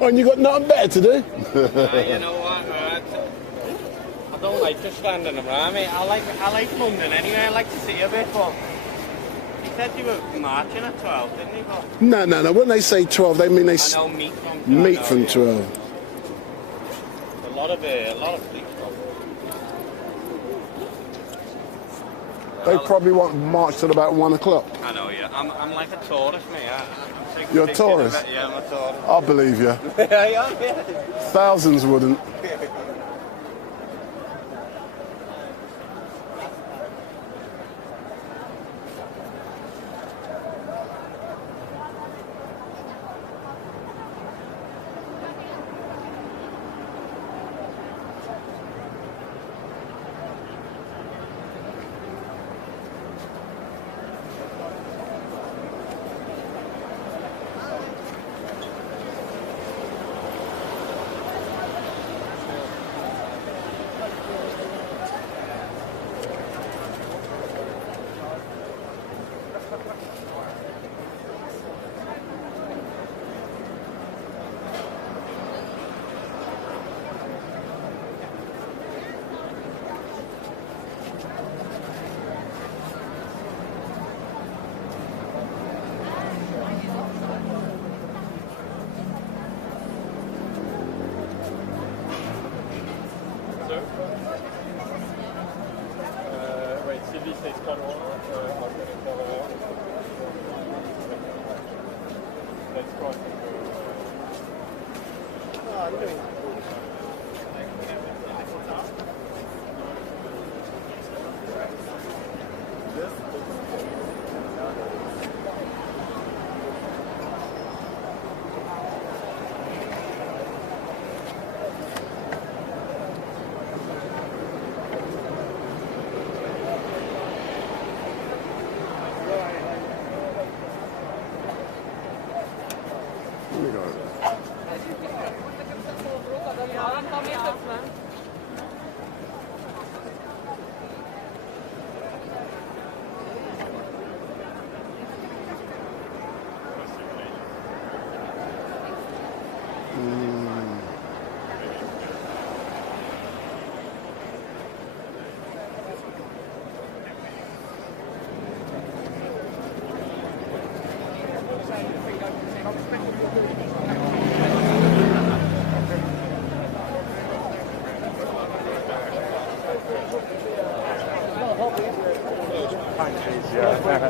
Oh, and you got nothing better to do? You know what, man? I don't like just standing around, mate. I like London anyway. I like to see a bit, but he said you were marching at 12, didn't he? But No. When they say 12, they mean they I know meat from 12. Meat from 12. A lot of police. They probably won't march till about 1 o'clock. I know, yeah. I'm like a tourist, mate. You're a tourist? Yeah, I'm a tourist. I believe you. Yeah. Thousands wouldn't.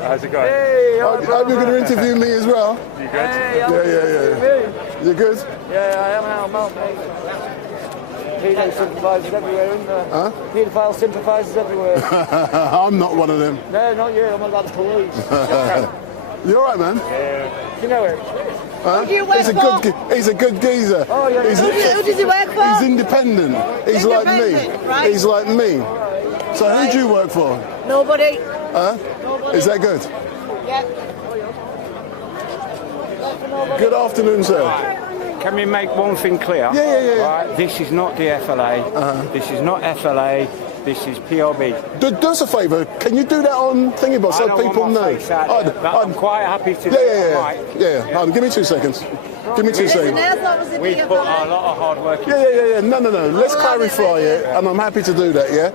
How's it going? Hey, hope you're going to interview me as well. You good? Hey, yeah. You good? Yeah, I am out, mate. Pedo sympathisers everywhere, isn't there? Huh? Paedophile sympathisers everywhere. I'm not one of them. No, not you. I'm not the police. You all right, man? Yeah. You know him? Huh? Who do you work for? He's a good geezer. Oh, yeah. Who does he work for? He's independent. He's like me. Right. He's like me. So who do you work for? Nobody. Huh? Nobody. Is that good? Yeah. Good afternoon, sir. Can we make one thing clear? Yeah. Right, this is not the FLA. This is not FLA. This is PRB. Do us a favour. Can you do that on Thingy so people know? I'm quite happy to. Yeah. Give me 2 seconds. Give me 2 seconds. We put a lot of hard work in. Yeah. No. Let's clarify it, and I'm happy to do that. Yeah.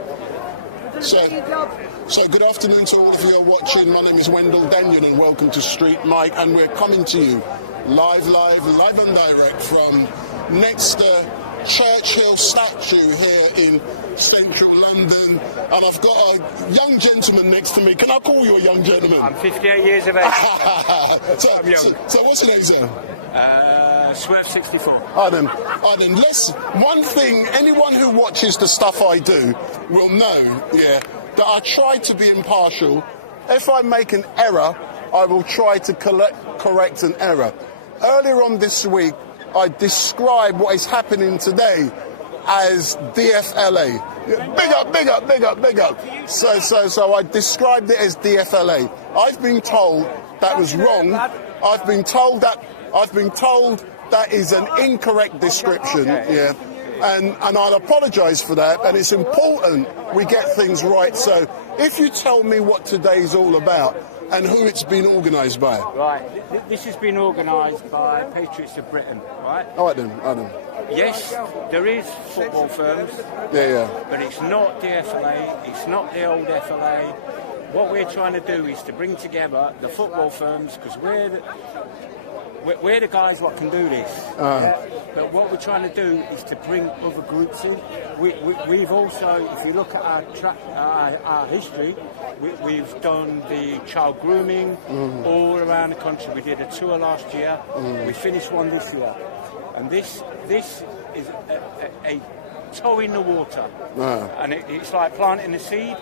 So good afternoon to all of you who are watching. My name is Wendell Daniel and welcome to StreetMic, and we're coming to you live and direct from next to Churchill statue here in central London, and I've got a young gentleman next to me. Can I call you a young gentleman? I'm 58 years of age. so what's your name, sir? Swerve 64. Then one thing, anyone who watches the stuff I do will know, that I try to be impartial. If I make an error, I will try to correct an error. Earlier on this week, I described what is happening today as DFLA. Big up. So I described it as DFLA. I've been told that was wrong. I've been told that is an incorrect description. Yeah. And I'll apologise for that, and it's important we get things right. So if you tell me what today's all about and who it's been organised by. Right, this has been organised by Patriots of Britain, right? All right then. Yes, there is football firms, Yeah. but it's not the FLA, it's not the old FLA. What we're trying to do is to bring together the football firms, because we're the guys what can do this. But what we're trying to do is to bring other groups in. We've also, if you look at our history, we've done the child grooming all around the country. We did a tour last year. We finished one this year, and this is a toe in the water, and it's like planting a seed.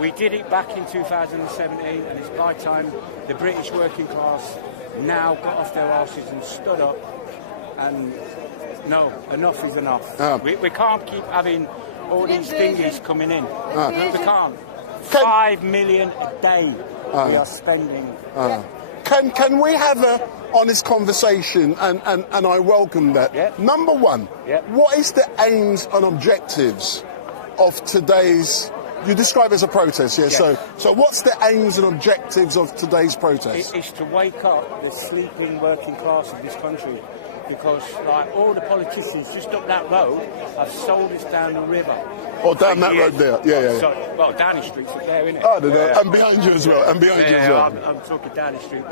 We did it back in 2017, and it's by time the British working class now got off their arses and stood up. And no, enough is enough. We can't keep having all these thingies coming in. We can't. 5 million a day we are spending. Can we have an honest conversation, and I welcome that. Number one, what is the aims and objectives of today's, you describe as a protest, yes. So what's the aims and objectives of today's protest? It's to wake up the sleeping working class of this country, because like all the politicians just up that road have sold us down the river. Or down that road there, yeah. So, well, down the streets up there, isn't it? Oh, and behind you as well, I'm talking down the street.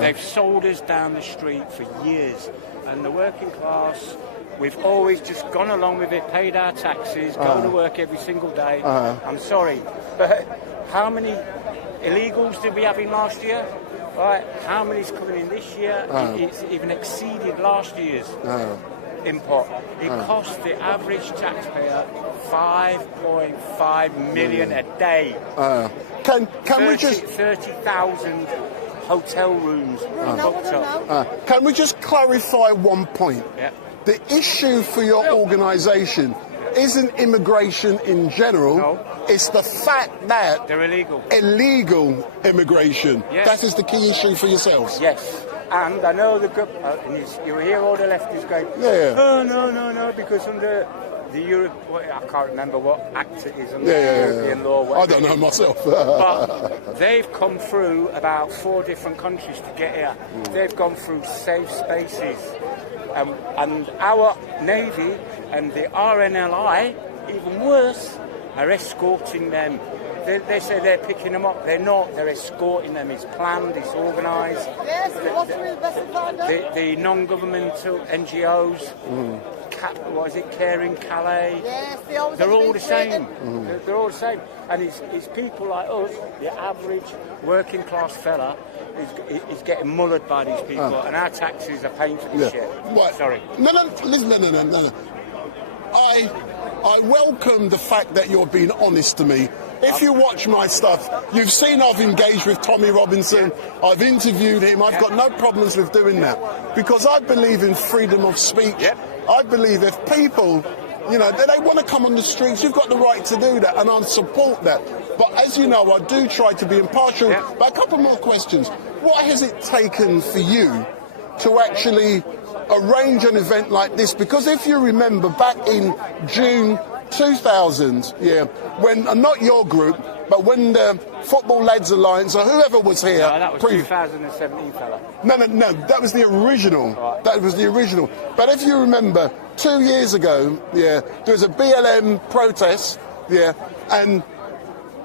They've sold us down the street for years, and the working class, we've always just gone along with it, paid our taxes, go to work every single day. I'm sorry, but how many illegals did we have in last year? Right, how many's coming in this year? It's even exceeded last year's import. It costs the average taxpayer 5.5 million a day. Can we just 30,000 hotel rooms booked up. Can we just clarify one point? The issue for your organisation isn't immigration in general. No. It's the fact that they're illegal. Illegal immigration. Yes. That is the key issue for yourselves. Yes. And I know the you hear all the leftists going, oh, no, because under the Europe, I can't remember what act it is under European law. I don't know myself. But they've come through about 4 different countries to get here. They've gone through safe spaces. And our Navy and the RNLI, even worse, are escorting them. They say they're picking them up. They're not. They're escorting them. It's planned. It's organised. Yes, what's the best of the non-governmental NGOs, what is it, Caring Calais? Yes, they're all the same. They're all the same. And it's people like us, the average working class fella, is getting mullered by these people, and our taxes are paying for this shit. What? Sorry. No. I welcome the fact that you're being honest to me. If you watch my stuff, you've seen I've engaged with Tommy Robinson. I've interviewed him. I've got no problems with doing that, because I believe in freedom of speech. I believe if people, they want to come on the streets, you've got the right to do that, and I support that. But as you know, I do try to be impartial. But a couple more questions. What has it taken for you to actually arrange an event like this? Because if you remember back in June 2000, when, not your group, but when the Football Lads Alliance or whoever was here... No, that was 2017, fella. No, that was the original. Right. That was the original. But if you remember, 2 years ago, there was a BLM protest, and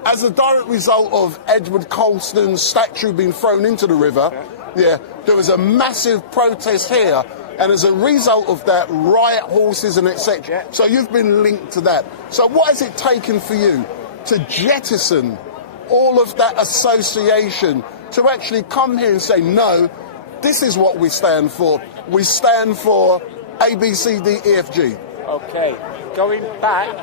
as a direct result of Edward Colston's statue being thrown into the river, there was a massive protest here. And as a result of that, riot horses and etc. So you've been linked to that. So what has it taken for you to jettison all of that association to actually come here and say, no, this is what we stand for. We stand for A, B, C, D, E, F, G. Okay, going back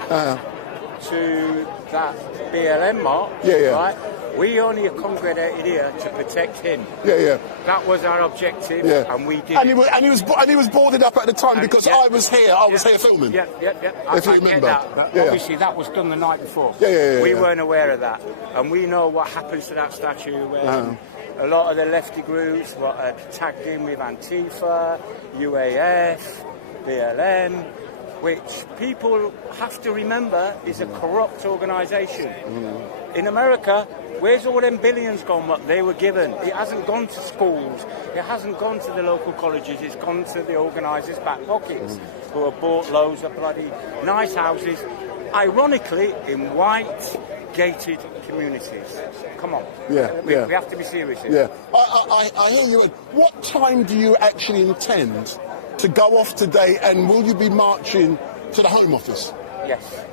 to that BLM march, right? We only congregated here to protect him. That was our objective, and we did. And he was boarded up at the time, because I was here. I was here filming. If you remember. Obviously, that was done the night before. We weren't aware of that, and we know what happens to that statue. Where a lot of the lefty groups were tagged in with Antifa, UAF, BLM. which people have to remember is a corrupt organisation. In America, where's all them billions gone what they were given? It hasn't gone to schools, it hasn't gone to the local colleges, it's gone to the organisers' back pockets, who have bought loads of bloody nice houses, ironically in white, gated communities. Come on. We have to be serious here. I hear you. What time do you actually intend to go off today, and will you be marching to the Home Office? Yes.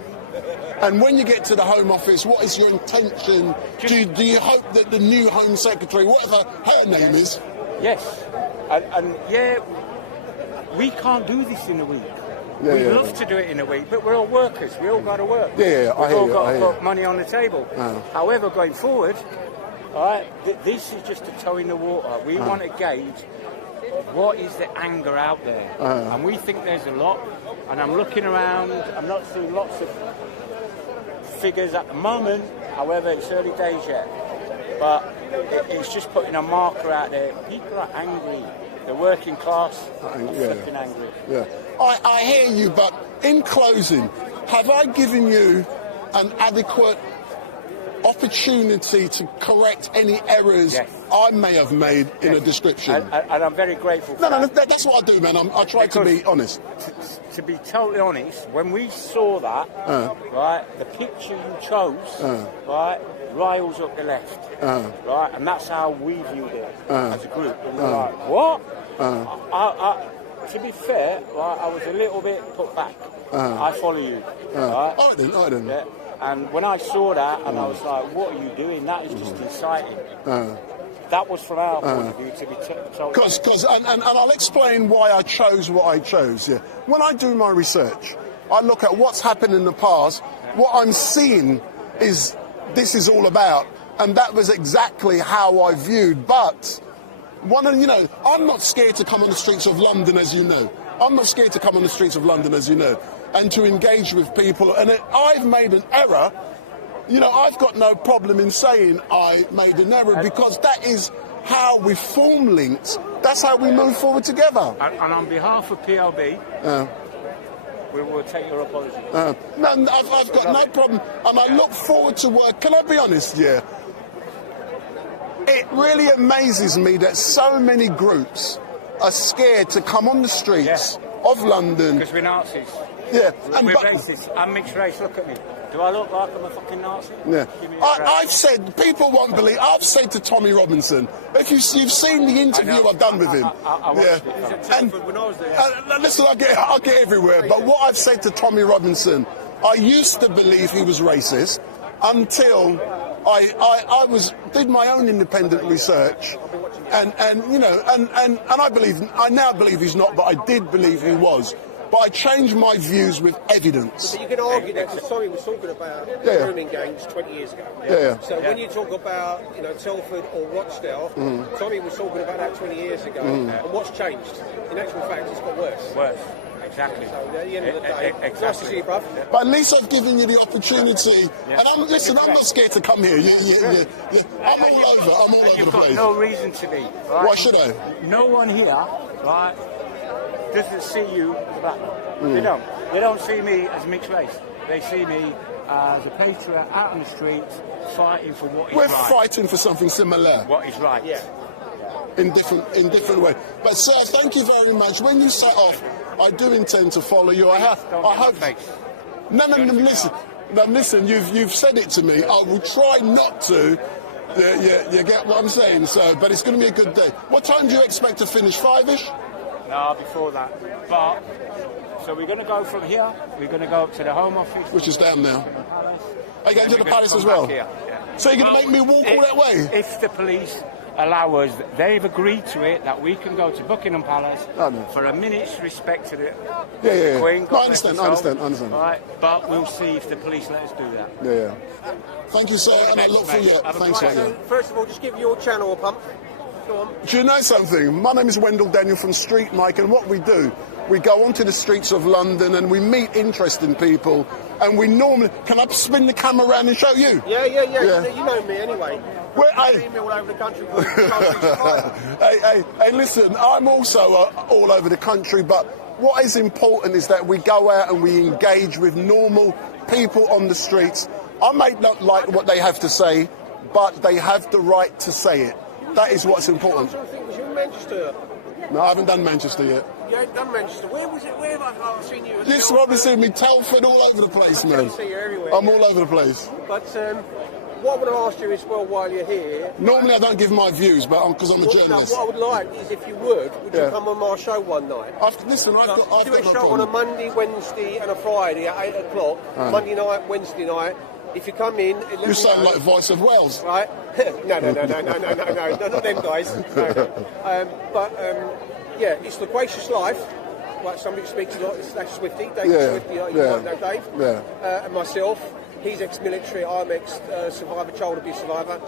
And when you get to the Home Office, what is your intention? Do you hope that the new Home Secretary, whatever her name is... Yes. And we can't do this in a week. We'd love to do it in a week, but we're all workers. We all got to work. We've all got to put money on the table. However, going forward, all right, this is just a toe in the water. We want to gauge what is the anger out there. And we think there's a lot. And I'm looking around. I'm not seeing lots of figures at the moment. However, it's early days yet. But it's just putting a marker out there. People are angry. The working class are flipping angry. I hear you, but in closing, have I given you an adequate opportunity to correct any errors I may have made in a description? And I'm very grateful for that. That's what I do, man. I try to be honest. To be totally honest, when we saw that, right, the picture you chose, right, riles up the left, right, and that's how we viewed it as a group. And we're like, what? To be fair, right, I was a little bit put back. I follow you. Right? I didn't. Yeah. And when I saw that, and I was like, what are you doing? That is just inciting. That was from our point of view to be told. Because, and I'll explain why I chose what I chose. Yeah. When I do my research, I look at what's happened in the past. What I'm seeing is this is all about, and that was exactly how I viewed. But I'm not scared to come on the streets of London, as you know. I'm not scared to come on the streets of London, as you know, and to engage with people. And I've made an error. I've got no problem in saying I made an error, because that is how we form links. That's how we move forward together. And on behalf of PLB, we will take your apology. No, I've got no problem. And I look forward to work. Can I be honest? Yeah. It really amazes me that so many groups are scared to come on the streets of London. Because we're Nazis. Yeah. We're racist. I'm mixed race. Look at me. Do I look like I'm a fucking Nazi? Yeah. I've said, people won't believe, I've said to Tommy Robinson, if you've seen the interview I've done with him. I watched it. And listen, I get everywhere, but what I've said to Tommy Robinson, I used to believe he was racist until I did my own independent research, and I now believe he's not, but I did believe he was. But I changed my views with evidence. But you can argue that Tommy was talking about grooming gangs 20 years ago. So when you talk about Telford or Rochdale, Tommy was talking about that 20 years ago. And what's changed? In actual fact, it's got worse. Worse. Exactly. So at the end of the day, nice to see you, bruv. But at least I've given you the opportunity. And I'm not scared to come here. I'm all over the place. You've got no reason to be. Right? Why should I? No one here, right, doesn't see you as a black man. They don't. They don't see me as mixed race. They see me as a patriot out on the streets fighting for what is right. We're fighting for something similar. What is right. Yeah. In different ways. But sir, thank you very much. When you set off, I do intend to follow you. I hope. No, listen. You've said it to me. I will try not to. You get what I'm saying. So, but it's going to be a good day. What time do you expect to finish? 5ish? No, before that. But so we're going to go from here. We're going to go up to the Home Office, which is down now. Are you going to the Palace as well? So you're going to make me walk all that way? If the police allow us, they've agreed to it, that we can go to Buckingham Palace for a minute's respect to the Queen. No, I understand. Right, but we'll see if the police let us do that. Yeah. Thank you, sir, and I look for you. Thanks, So, first of all, just give your channel a pump. Go on. Do you know something? My name is Wendell Daniel from StreetMic, and what we do, we go onto the streets of London and we meet interesting people, and we normally... Can I spin the camera around and show you? Yeah. You know me anyway. I've seen me all over the country. Hey, listen, I'm also all over the country, but What is important is that we go out and we engage with normal people on the streets. I may not like what they have to say, but they have the right to say it. That is what's important. Was you in Manchester? No, I haven't done Manchester yet. You ain't done Manchester. Where was it? Where have I seen you? You've probably seen me Telford all over the place, man. I see you everywhere. I'm all over the place. But what I want to ask you is, well, while you're here... Normally I don't give my views, but because I'm a journalist. What I would like is, if you would you come on my show one night? I've do a show on a Monday, Wednesday and a Friday at 8 o'clock. Monday night, Wednesday night. If you come in... You sound like Voice of Wales. Right? No, not them guys. No. Yeah, it's The Gracious Life. Like somebody speaks a lot, it's Swifty, David Swifty, you might know Dave. Yeah. And myself. He's ex-military, I'm ex-survivor, child abuse survivor,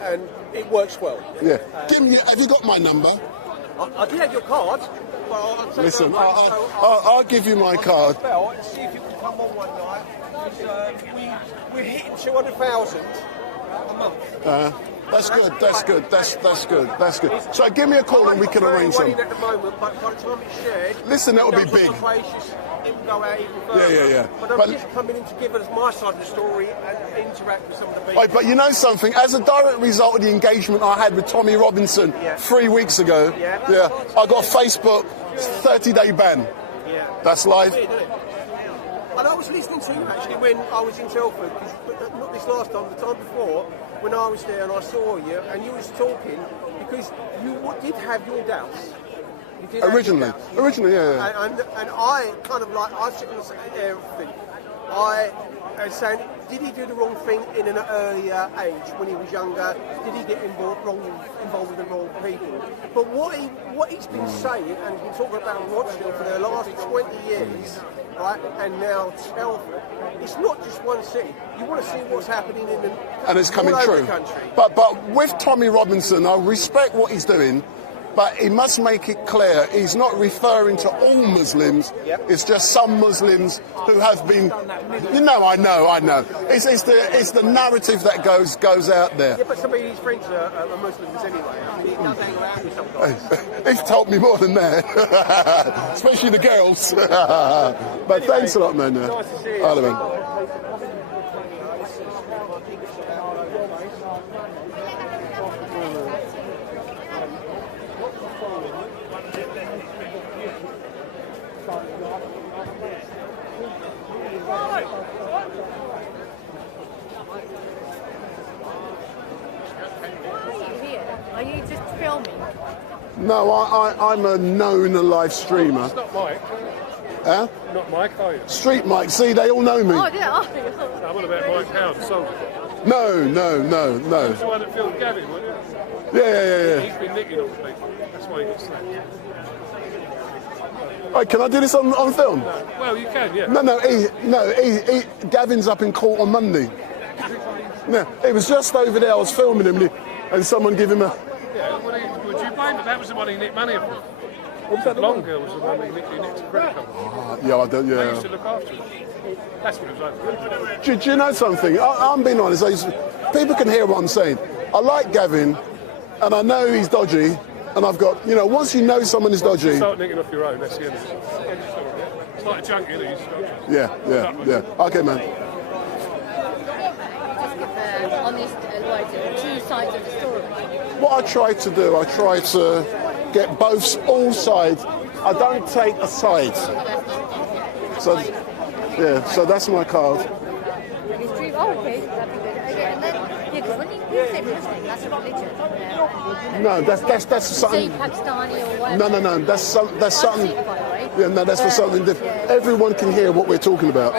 and it works well. Yeah. Have you got my number? I do have your card. Well, Listen, I'll give you my card. And see if you can come on one night. We're hitting 200,000 a month. That's good. That's good. That's good. That's good. So give me a call and we can arrange something. At the moment, but by the time it's shared, listen, that would be big. It will go out even further. Yeah. But I'm just coming in to give us my side of the story and interact with some of the people. But you know something? As a direct result of the engagement I had with Tommy Robinson 3 weeks ago, I got a Facebook 30-day ban. Yeah. That's live. And I was listening to you actually when I was in Telford, not this last time, the time before, when I was there and I saw you and you was talking, because you did have your doubts. Originally, yeah. And I kind of like, I sit in the air thing. I was saying, did he do the wrong thing in an earlier age when he was younger? Did he get involved with the wrong people? But what he's been saying, and he's been talking about Rochdale for the last 20 years, right? And now Telford, it's not just one city. You want to see what's happening in and it's coming true. But with Tommy Robinson, I respect what he's doing. But he must make it clear he's not referring to all Muslims. Yep. It's just some Muslims who have been. I know. It's the narrative that goes out there. Yeah, but some of his friends are Muslims anyway. I mean, he does hang around with some guys. He's told me more than that, especially the girls. But anyway, thanks a lot, man. Nice to see you. Are you just filming? No, I'm a known live streamer. It's not Mike. Huh? Not Mike, are you? StreetMic, see, they all know me. Oh, yeah. I'm on about Mike Pound, soldier. No. That's the one that filmed Gavin, wasn't it? Yeah. He's been nicking all the people. That's why he gets slapped. Right, can I do this on film? No. Well, you can, yeah. No, Gavin's up in court on Monday. No, it was just over there, I was filming him, and someone gave him a... Yeah, would you blame him? That was the one he nicked money from. What was that? Long girl was the one he nicked a credit card. Yeah, I don't, They used to look after him. That's what it was like. Do you know something? I'm being honest. People can hear what I'm saying. I like Gavin, and I know he's dodgy, and I've got, once you know someone is dodgy... Start nicking off your own, that's the end of it. It's like a junkie, isn't it? Yeah. Okay, man. Just give honest, two sides of the story. What I try to do, I try to get all sides. I don't take a side. So that's my card. Oh, okay, that'd be good. And then, because when you say Muslim, that's a religion. No, that's something. Say Pakistani or whatever. No, that's something. Right? Yeah, no, that's for something different. Yeah. Everyone can hear what we're talking about.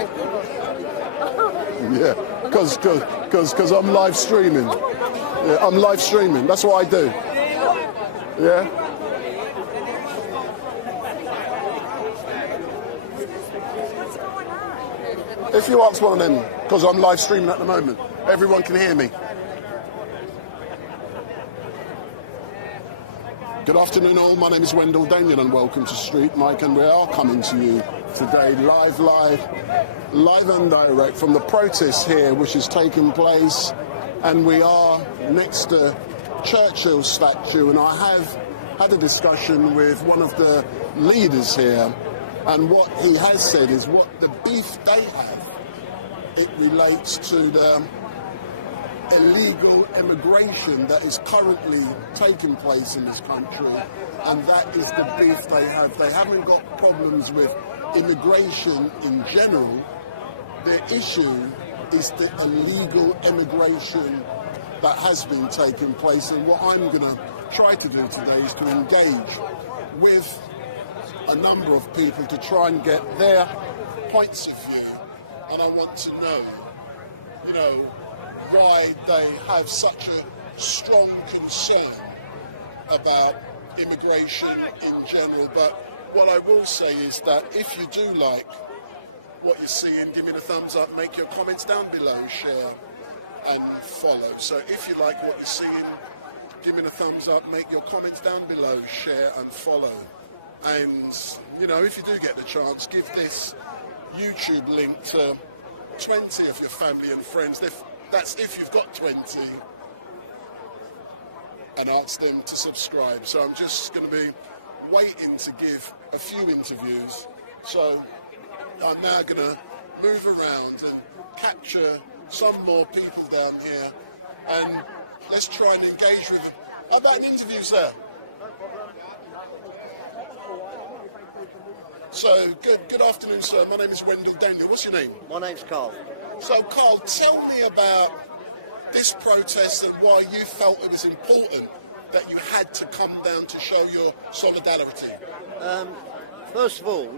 Yeah, because I'm live streaming. Yeah, I'm live streaming. That's what I do. Yeah. If you ask one of them, because I'm live streaming at the moment, everyone can hear me. Good afternoon all, my name is Wendell Daniel and welcome to StreetMic, and we are coming to you today live and direct from the protest here which is taking place, and we are next to Churchill's statue, and I have had a discussion with one of the leaders here, And what he has said is what the beef they have, it relates to the illegal immigration that is currently taking place in this country, and that is the beef they have. They haven't got problems with immigration in general. The issue is the illegal immigration that has been taking place, and what I'm going to try to do today is to engage with a number of people to try and get their points of view, and I want to know, you know, why they have such a strong concern about immigration in general. But what I will say is that if you do like what you're seeing, give me the thumbs up, make your comments down below, share and follow. So if you like what you're seeing, give me the thumbs up, make your comments down below, share and follow. And, you know, if you do get the chance, give this YouTube link to 20 of your family and friends. That's if you've got 20, and ask them to subscribe. So I'm just going to be waiting to give a few interviews. So I'm now going to move around and capture some more people down here, and let's try and engage with them. How about an interview, sir? So, good afternoon, sir. My name is Wendell Daniel. What's your name? My name's Carl. So, Carl, tell me about this protest and why you felt it was important that you had to come down to show your solidarity. First of all,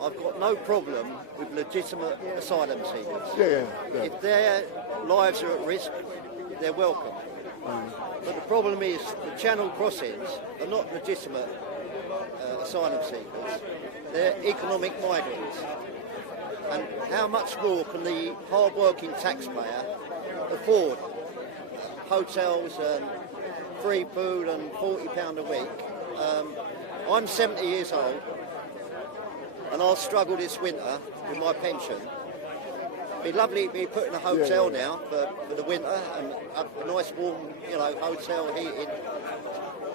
I've got no problem with legitimate asylum seekers. Yeah. If their lives are at risk, they're welcome. But the problem is the channel crossings are not legitimate asylum seekers. They're economic migrants. And how much more can the hard-working taxpayer afford hotels and free food and £40 a week? I'm 70 years old, and I'll struggle this winter with my pension. It'd be lovely to be put in a hotel now for the winter, and a nice warm, you know, hotel heating.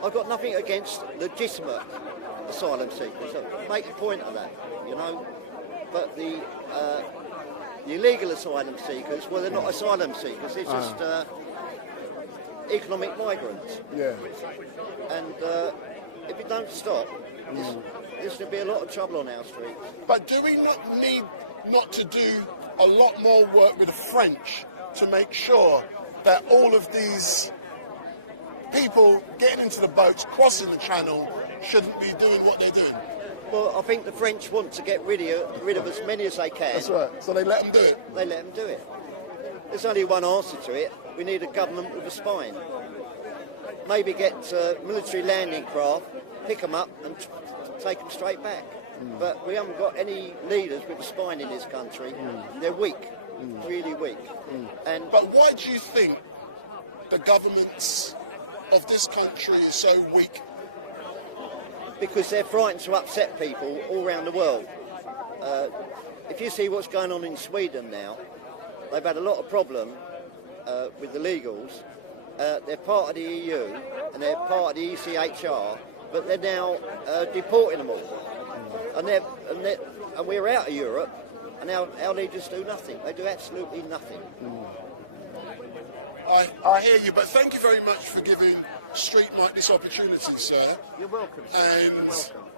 I've got nothing against legitimate asylum seekers. So make a point of that, you know. But the illegal asylum seekers, well, they're not asylum seekers. They're just economic migrants. Yeah. And if it don't stop, there's going to be a lot of trouble on our streets. But do we not need not to do a lot more work with the French to make sure that all of these people getting into the boats, crossing the channel, shouldn't be doing what they're doing? Well, I think the French want to get rid of as many as they can. That's right. So they let them do it? They let them do it. There's only one answer to it. We need a government with a spine. Maybe get military landing craft, pick them up and take them straight back. But we haven't got any leaders with a spine in this country. They're weak, really weak. But why do you think the governments of this country is so weak? Because they're frightened to upset people all around the world. If you see what's going on in Sweden now, they've had a lot of problem with the legals. They're part of the EU and they're part of the ECHR, but they're now deporting them all. And we're out of Europe, and our leaders do nothing. They do absolutely nothing. I hear you, but thank you very much for giving StreetMic this opportunity, sir. You're welcome.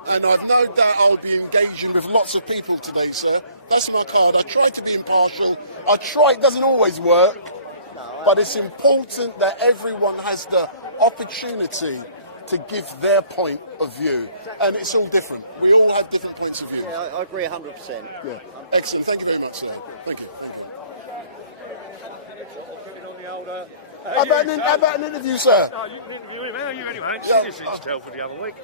And I've no doubt I'll be engaging with lots of people today, sir. That's my card. I try to be impartial. I try. It doesn't always work, but it's important that everyone has the opportunity to give their point of view. And it's all different. We all have different points of view. Yeah, I agree 100%. Yeah. Excellent. Thank you very much, sir. Thank you. How about an interview, sir? No, you can interview him. How are you anyway? I didn't see this since Telford the other week.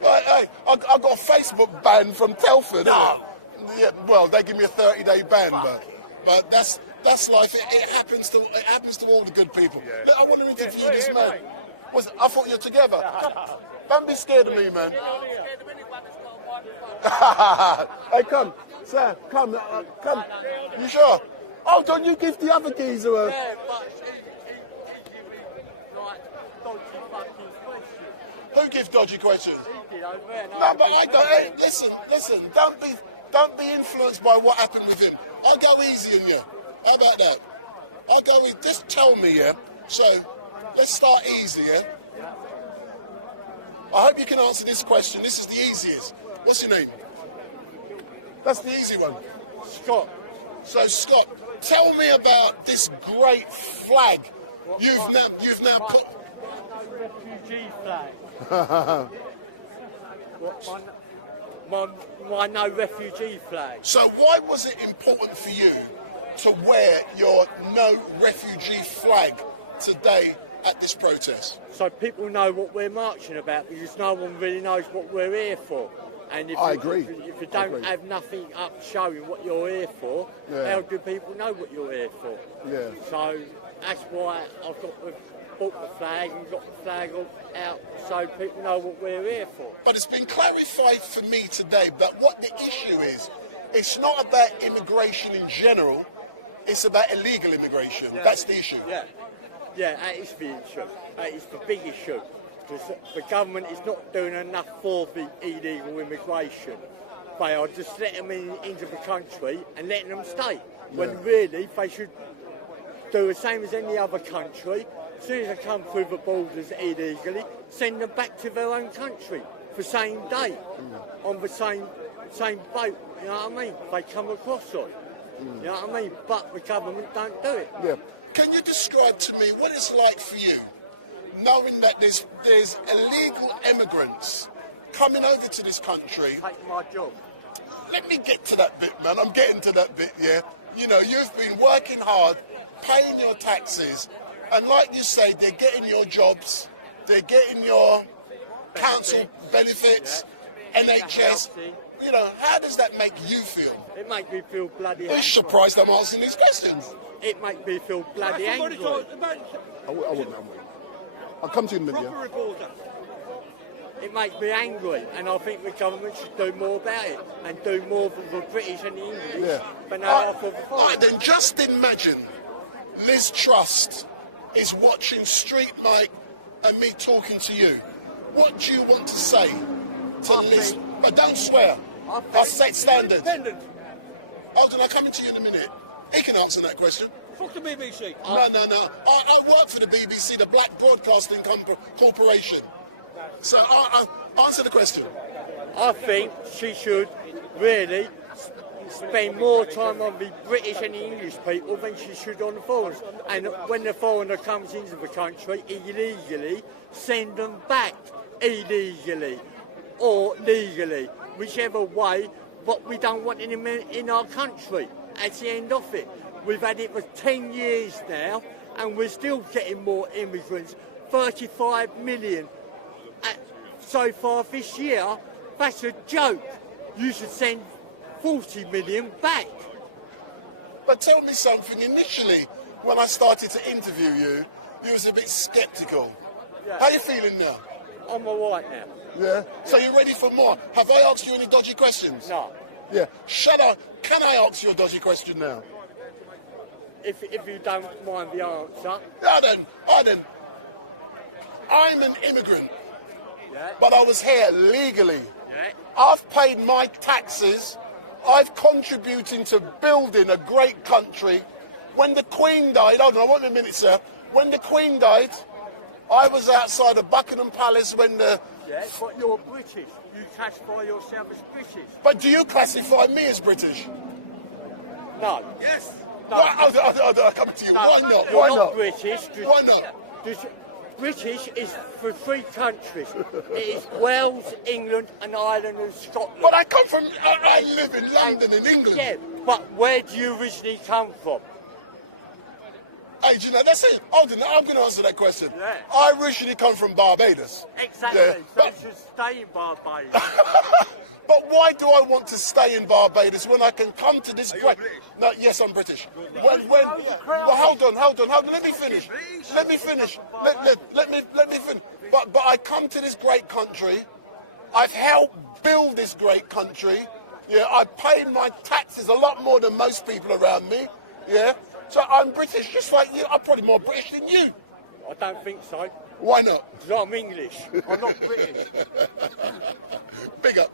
Hey, I got a Facebook ban from Telford. No. Yeah, well, they give me a 30-day ban, but that's life. It happens to all the good people. Yeah. I want to interview this man. I thought you were together. Don't be scared of me, man. Hey, come, sir, come. You sure? Oh, don't you give the other geezer a... Yeah, but he like dodgy fucking questions. Who gives dodgy questions? No, but I don't. Hey, listen. Don't be influenced by what happened with him. I'll go easy on you. How about that? I'll go easy. Just tell me, yeah? So, let's start easy, yeah? I hope you can answer this question. This is the easiest. What's your name? That's the easy one. Scott. So, Scott, tell me about this great flag you've now put... refugee flag. My no refugee flag. So why was it important for you to wear your no refugee flag today at this protest? So people know what we're marching about, because no one really knows what we're here for. And if I you, agree. If you don't have nothing up showing what you're here for, how do people know what you're here for? Yeah. So that's why I've bought the flag and got the flag out so people know what we're here for. But it's been clarified for me today, but what the issue is, it's not about immigration in general, it's about illegal immigration. Yeah. That's the issue. Yeah, that is the issue. That is the big issue. Because the government is not doing enough for the illegal immigration. They are just letting them into the country and letting them stay. When really they should do the same as any other country. As soon as they come through the borders illegally, send them back to their own country for same day, on the same boat, you know what I mean? They come across on, you know what I mean? But the government don't do it. Yeah. Can you describe to me what it's like for you, knowing that there's illegal immigrants coming over to this country? Take my job. Let me get to that bit, man. I'm getting to that bit, yeah? You know, you've been working hard, paying your taxes, and like you say, they're getting your jobs, they're getting your council benefits, NHS. You know, how does that make you feel? It makes me feel bloody angry. I'm surprised I'm asking these questions. It makes me feel bloody angry. I wouldn't. I'll come to you in a minute, yeah? It makes me angry, and I think the government should do more about it, and do more for the British and the English. But now for the foreign. Then just imagine Liz Truss is watching StreetMic and me talking to you. What do you want to say to Liz? But don't swear. I'll set standards. Hold on, I'm coming to you in a minute. He can answer that question. Fuck the BBC. No. I work for the BBC, the Black Broadcasting Corporation. So answer the question. I think she should really spend more time on the British and the English people than she should on the foreigners. And when the foreigner comes into the country illegally, send them back illegally or legally, whichever way. But we don't want them in our country. That's the end of it. We've had it for 10 years now, and we're still getting more immigrants. 35 million so far this year. That's a joke. You should send 40 million back. But tell me something. Initially, when I started to interview you, you was a bit sceptical. Yeah. How are you feeling now? I'm all right now. Yeah? So you're ready for more? Have I asked you any dodgy questions? No. Yeah. Shut up. Can I ask you a dodgy question now? If you don't mind the answer. I don't. I'm an immigrant, but I was here legally. Yeah. I've paid my taxes. I've contributed to building a great country. When the Queen died, hold on, I want a minute, sir. When the Queen died, I was outside of Buckingham Palace when the... Yeah, but you're British. You classify yourself as British. But do you classify me as British? No. Yes. No. I'll come to you. No, Why not? You're Why not not? British. Why not? British is for 3 countries. It is Wales, England, and Ireland and Scotland. But I come from... I live in London, in England. Yeah, but where do you originally come from? Hey, do you know, that's it. Hold on, I'm going to answer that question. Yeah. I originally come from Barbados. Exactly. Yeah, So you should stay in Barbados. But why do I want to stay in Barbados when I can come to this... British? No, yes, I'm British. Well, hold on. Let me finish. Let me finish. Let me finish. But I come to this great country. I've helped build this great country. Yeah, I paid my taxes a lot more than most people around me. Yeah, so I'm British, just like you. I'm probably more British than you. I don't think so. Why not? Because I'm English. I'm not British. Bigger.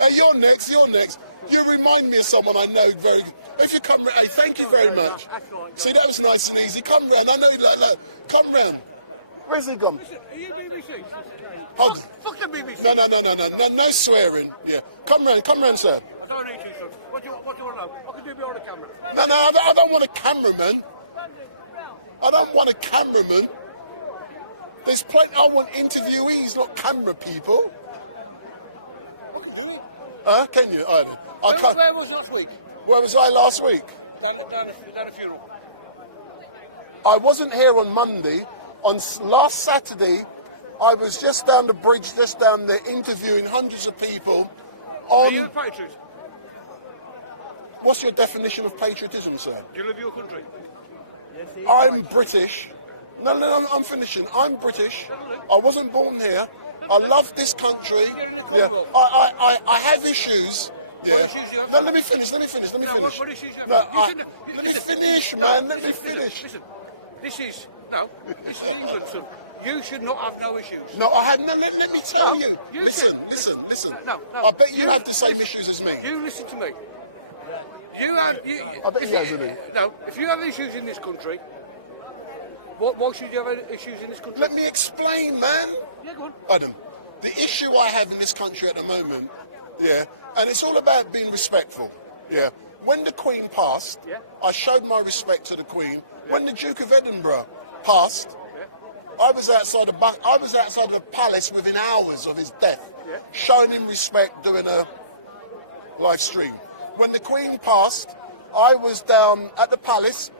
Hey, you're next. You remind me of someone I know very. If you come round, hey, thank you very much. See, that was nice and easy. Come round. I know you like that. Come round. Where's he gone? Listen, are you BBC? Hold. Fuck the BBC. No swearing. Yeah. Come round, sir. I don't need you, son. What do you want to know? I can do behind the camera. No, I don't want a cameraman. I don't want a cameraman. There's plenty. I want interviewees, not camera people. What can you do? Can you? I can't. Where was last week? Where was I last week? Down a funeral. I wasn't here on Monday. On last Saturday, I was just down the bridge, just down there, interviewing hundreds of people. Are you a patriot? What's your definition of patriotism, sir? Do you love your country? I'm British. No, I'm finishing. I'm British. I wasn't born here. I love this country. Yeah, I have issues. Yeah. No, let me finish. Let me finish, man. Let me finish. Listen, this is England, son. You should not have no issues. No, I had no. Let me tell you. Listen. No. I bet you have the same issues as me. You listen to me. I bet he has, isn't he? No, if you have issues in this country, why should you have issues in this country? Let me explain, man. Yeah, go on. Adam, the issue I have in this country at the moment, yeah, and it's all about being respectful, yeah. When the Queen passed, I showed my respect to the Queen. When the Duke of Edinburgh passed, I was outside the palace within hours of his death, showing him respect, doing a live stream. When the Queen passed, I was down at the palace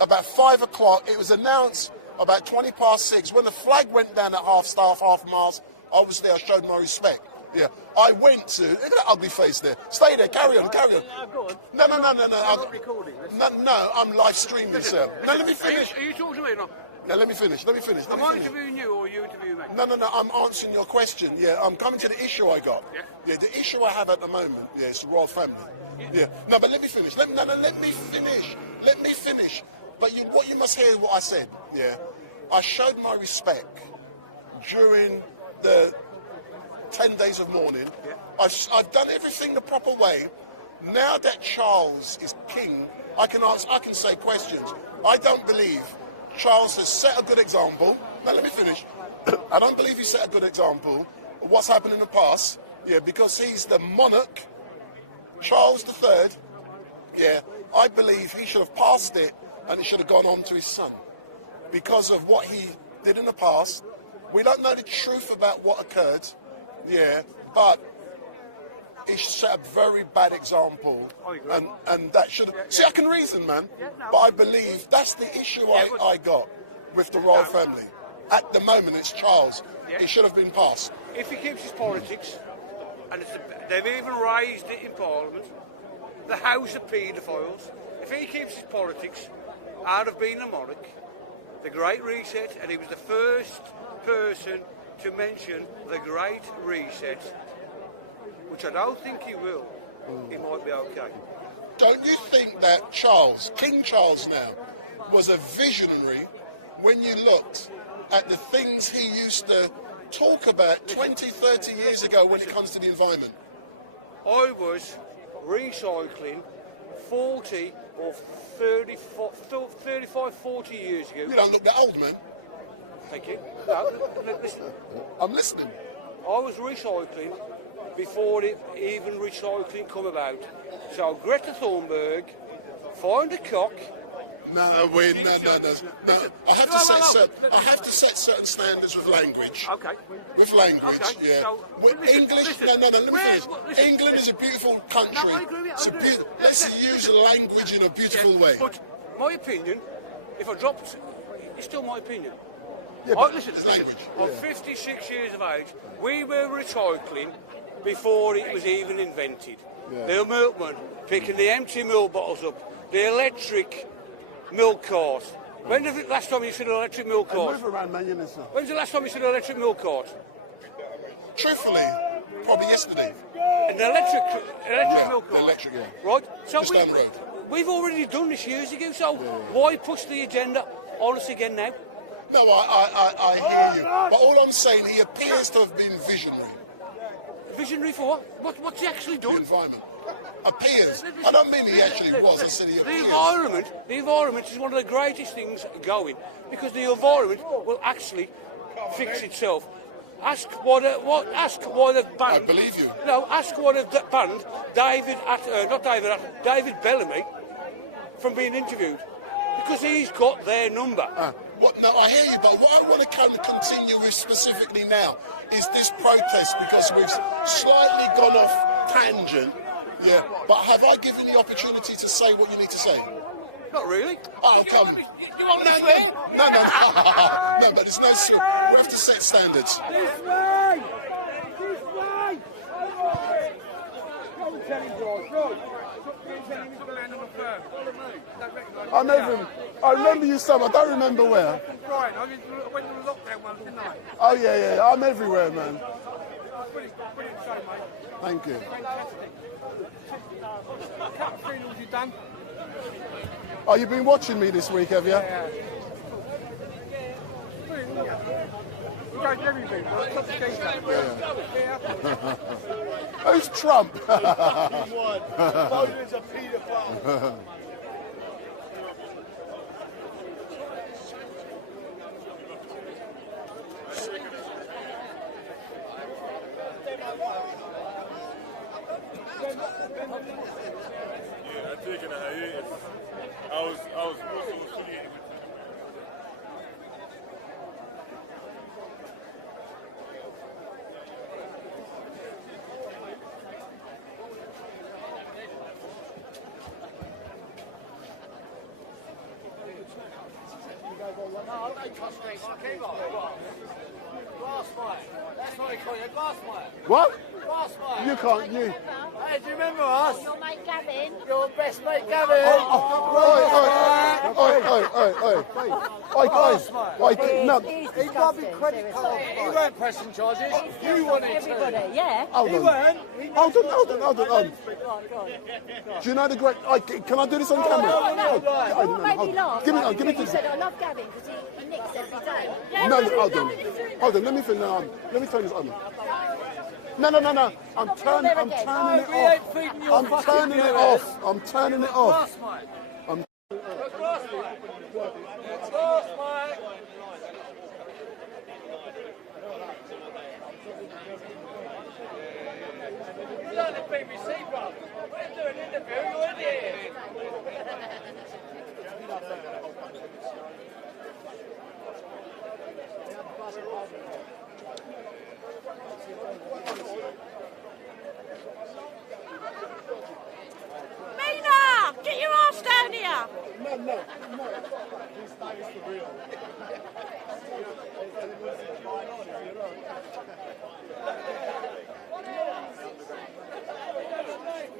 about 5 o'clock. It was announced about 6:20. When the flag went down at half-staff, half-mast, I was there. I showed my respect. Yeah, I went to. Look at that ugly face there. Stay there. Carry on. No. I'm not recording. No, I'm live streaming, sir. No, let me finish. Are you talking to me or not? No, let me finish. Am I interviewing you or are you interviewing me? No, I'm answering your question. Yeah, I'm coming to the issue I got. Yeah, the issue I have at the moment, it's the royal family. Yeah. No, but let me finish. Let me finish. But what you must hear is what I said. Yeah. I showed my respect during the 10 days of mourning. I've done everything the proper way. Now that Charles is king, I can say questions. I don't believe Charles has set a good example. Now let me finish. I don't believe he set a good example of what's happened in the past. Yeah, because he's the monarch, Charles III. Yeah, I believe he should have passed it and it should have gone on to his son. Because of what he did in the past. We don't know the truth about what occurred. Yeah, but he set a very bad example, and that should. See, I can reason, man, but I believe that's the issue I got with the royal family. At the moment, it's Charles. He should have been passed. If he keeps his politics, and they've even raised it in Parliament, the House of Paedophiles. If he keeps his politics out of being a monarch, the Great Reset, and he was the first person to mention the Great Reset, which I don't think he will, it might be okay. Don't you think that Charles, King Charles now, was a visionary when you looked at the things he used to talk about 20, 30 years ago when it comes to the environment? I was recycling 40 or 35, 40 years ago. You don't look that old, man. Thank you. No, listen. I'm listening. I was recycling before even recycling come about. So Greta Thunberg, find a cock. No. I have to set certain standards with language. Okay. With language, okay. Yeah. So, English. listen, Let me finish. England is a beautiful country. No, I agree with you. Let's use language in a beautiful way. But my opinion, if I dropped, it's still my opinion. Yeah, listen. I'm 56 years of age. We were recycling before it was even invented. Yeah. The milkman picking the empty milk bottles up, the electric milk cart. When was the last time you saw an electric milk cart? When's the last time you saw an electric milk cart? Truthfully, probably yesterday. An electric milk cart? Electric, yeah. Right? So just down the road. We've already done this years ago, so why push the agenda on us again now? No, I hear you. But all I'm saying, he appears to have been visionary. Visionary for what? What's he actually The done? environment. Appears. I don't mean he actually was. I said he appears. The environment is one of the greatest things going because the environment will actually fix itself. Ask why the band. I believe you. No, ask why the band David Bellamy from being interviewed because he's got their number. What? No, I hear you, but what I want to continue with specifically now is this protest because we've slightly gone off tangent. Yeah, but have I given you opportunity to say what you need to say? Not really. Oh, come. You want me to swing? No, but it's no. We have to set standards. This way! This way! Go tell him, George. Go. I remember you some. I don't remember where. Right, I went to the lockdown once, didn't I? Oh yeah. I'm everywhere, man. Brilliant show, mate. Thank you. Fantastic. Cup finals you done? Oh, you've been watching me this week, have you? Yeah. Brilliant, yeah. We go to everything, but top of detail. Who's Trump? Bowden's a paedophile. Yeah, I'm taking a hiatus. I was also affiliated with What? You can't. You. Hey, do you remember us? Your mate Gavin. Your best mate Gavin. Oi, guys. No. He got me credit cards. He weren't pressing charges. You wanted Everybody, to. yeah. Hold He on. weren't. Hold on. Go on. Do you know the great? Can I do this on camera? What made me laugh? Give me You this. said I love Gavin because he nicks every day. No, hold on. Let me finish. Let me turn this on. No. I'm turning it off. I'm turning it off. You're on the BBC, bro. We're doing an interview. You're in here. Mina, get your ass down here. No. This time is for real.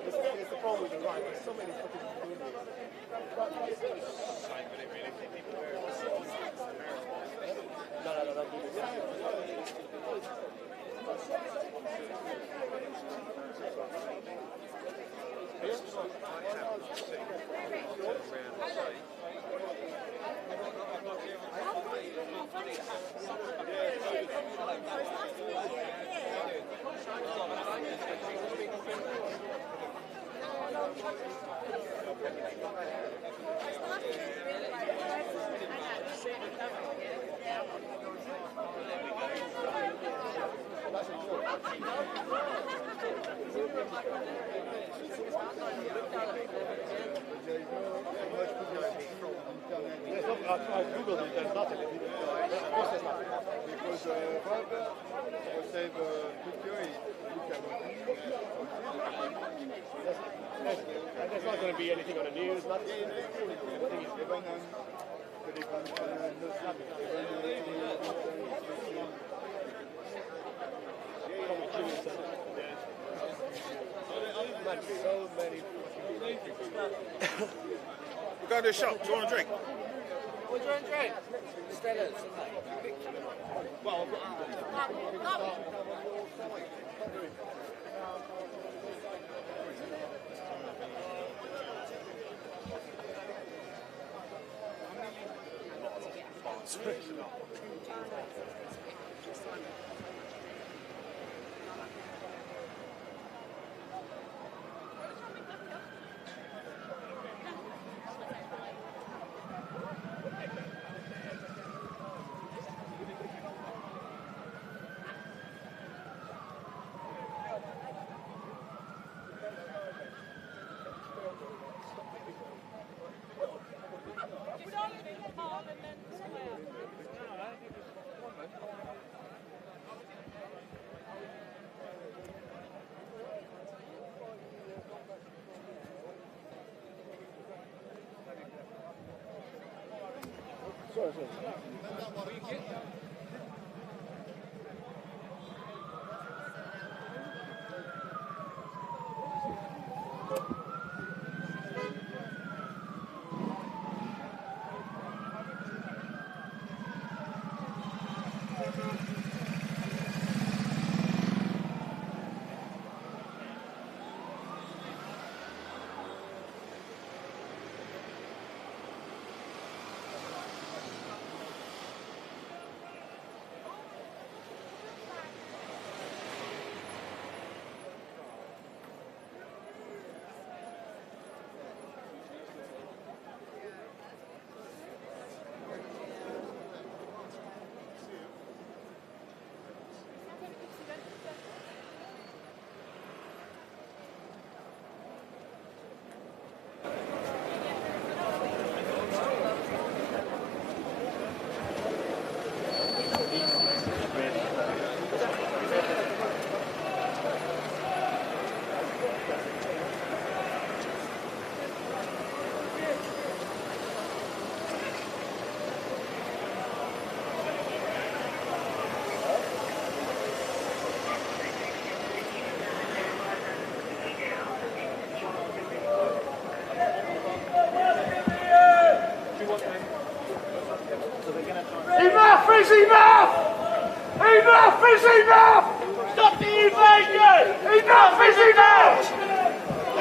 It's the problem with the right. There's so many fucking people doing this. I googled it, there's nothing. Because Bob save picture, and there's not going to be anything on the news, nothing. So many. We're going to a shop. Do you want a drink? What do you want to drink? Stella's. Well, Enough is enough! Enough is enough! Stop the invasion! Enough is enough!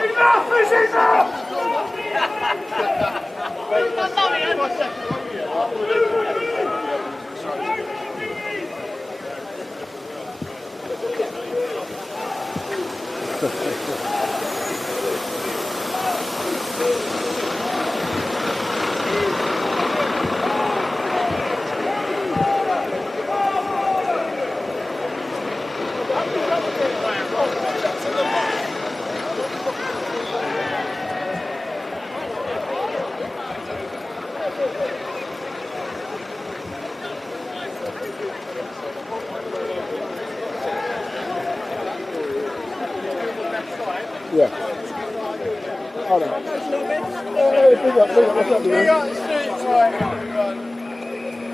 Enough is enough! Yeah. Hold on. Big up, what's up, We got the streets right, everyone.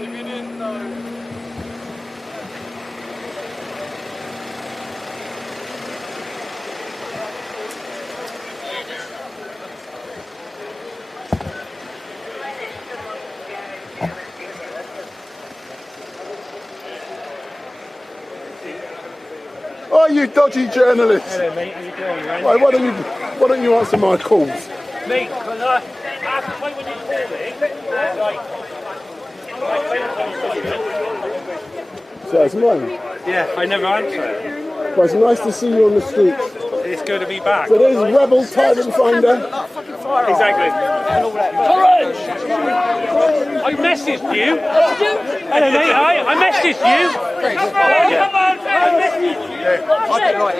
If you didn't know. Oh, you dodgy journalist! Hello, mate. How you doing, man? Right, why don't you answer my calls? Me, because I have to play when you call me. So it's mine. Yeah, I never answer it. Well, it's nice to see you on the streets. It's good to be back. So there's Rebel Tyrant Finder. Exactly. Courage! I messaged you. Hello, mate. Hi. I messaged you. Come on, I messaged you. Yeah, I didn't like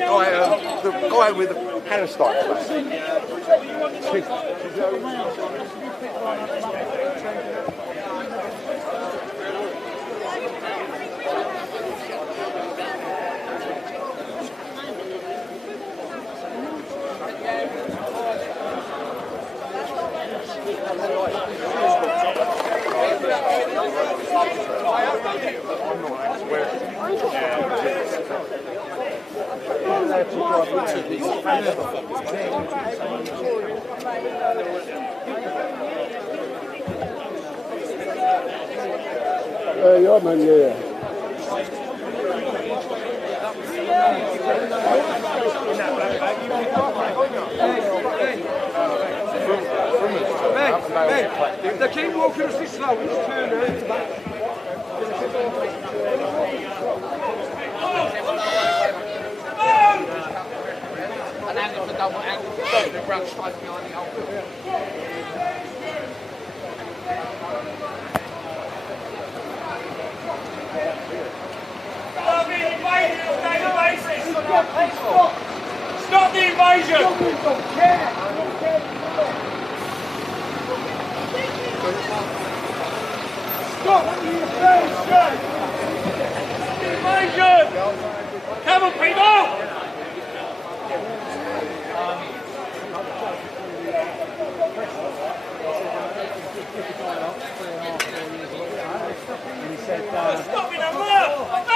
the guy with the hairstyle. You are, man, yeah. They keep walking us this slow, it's turning. Stop the invasion! Stop the invasion! Come on, people! Stop it, move!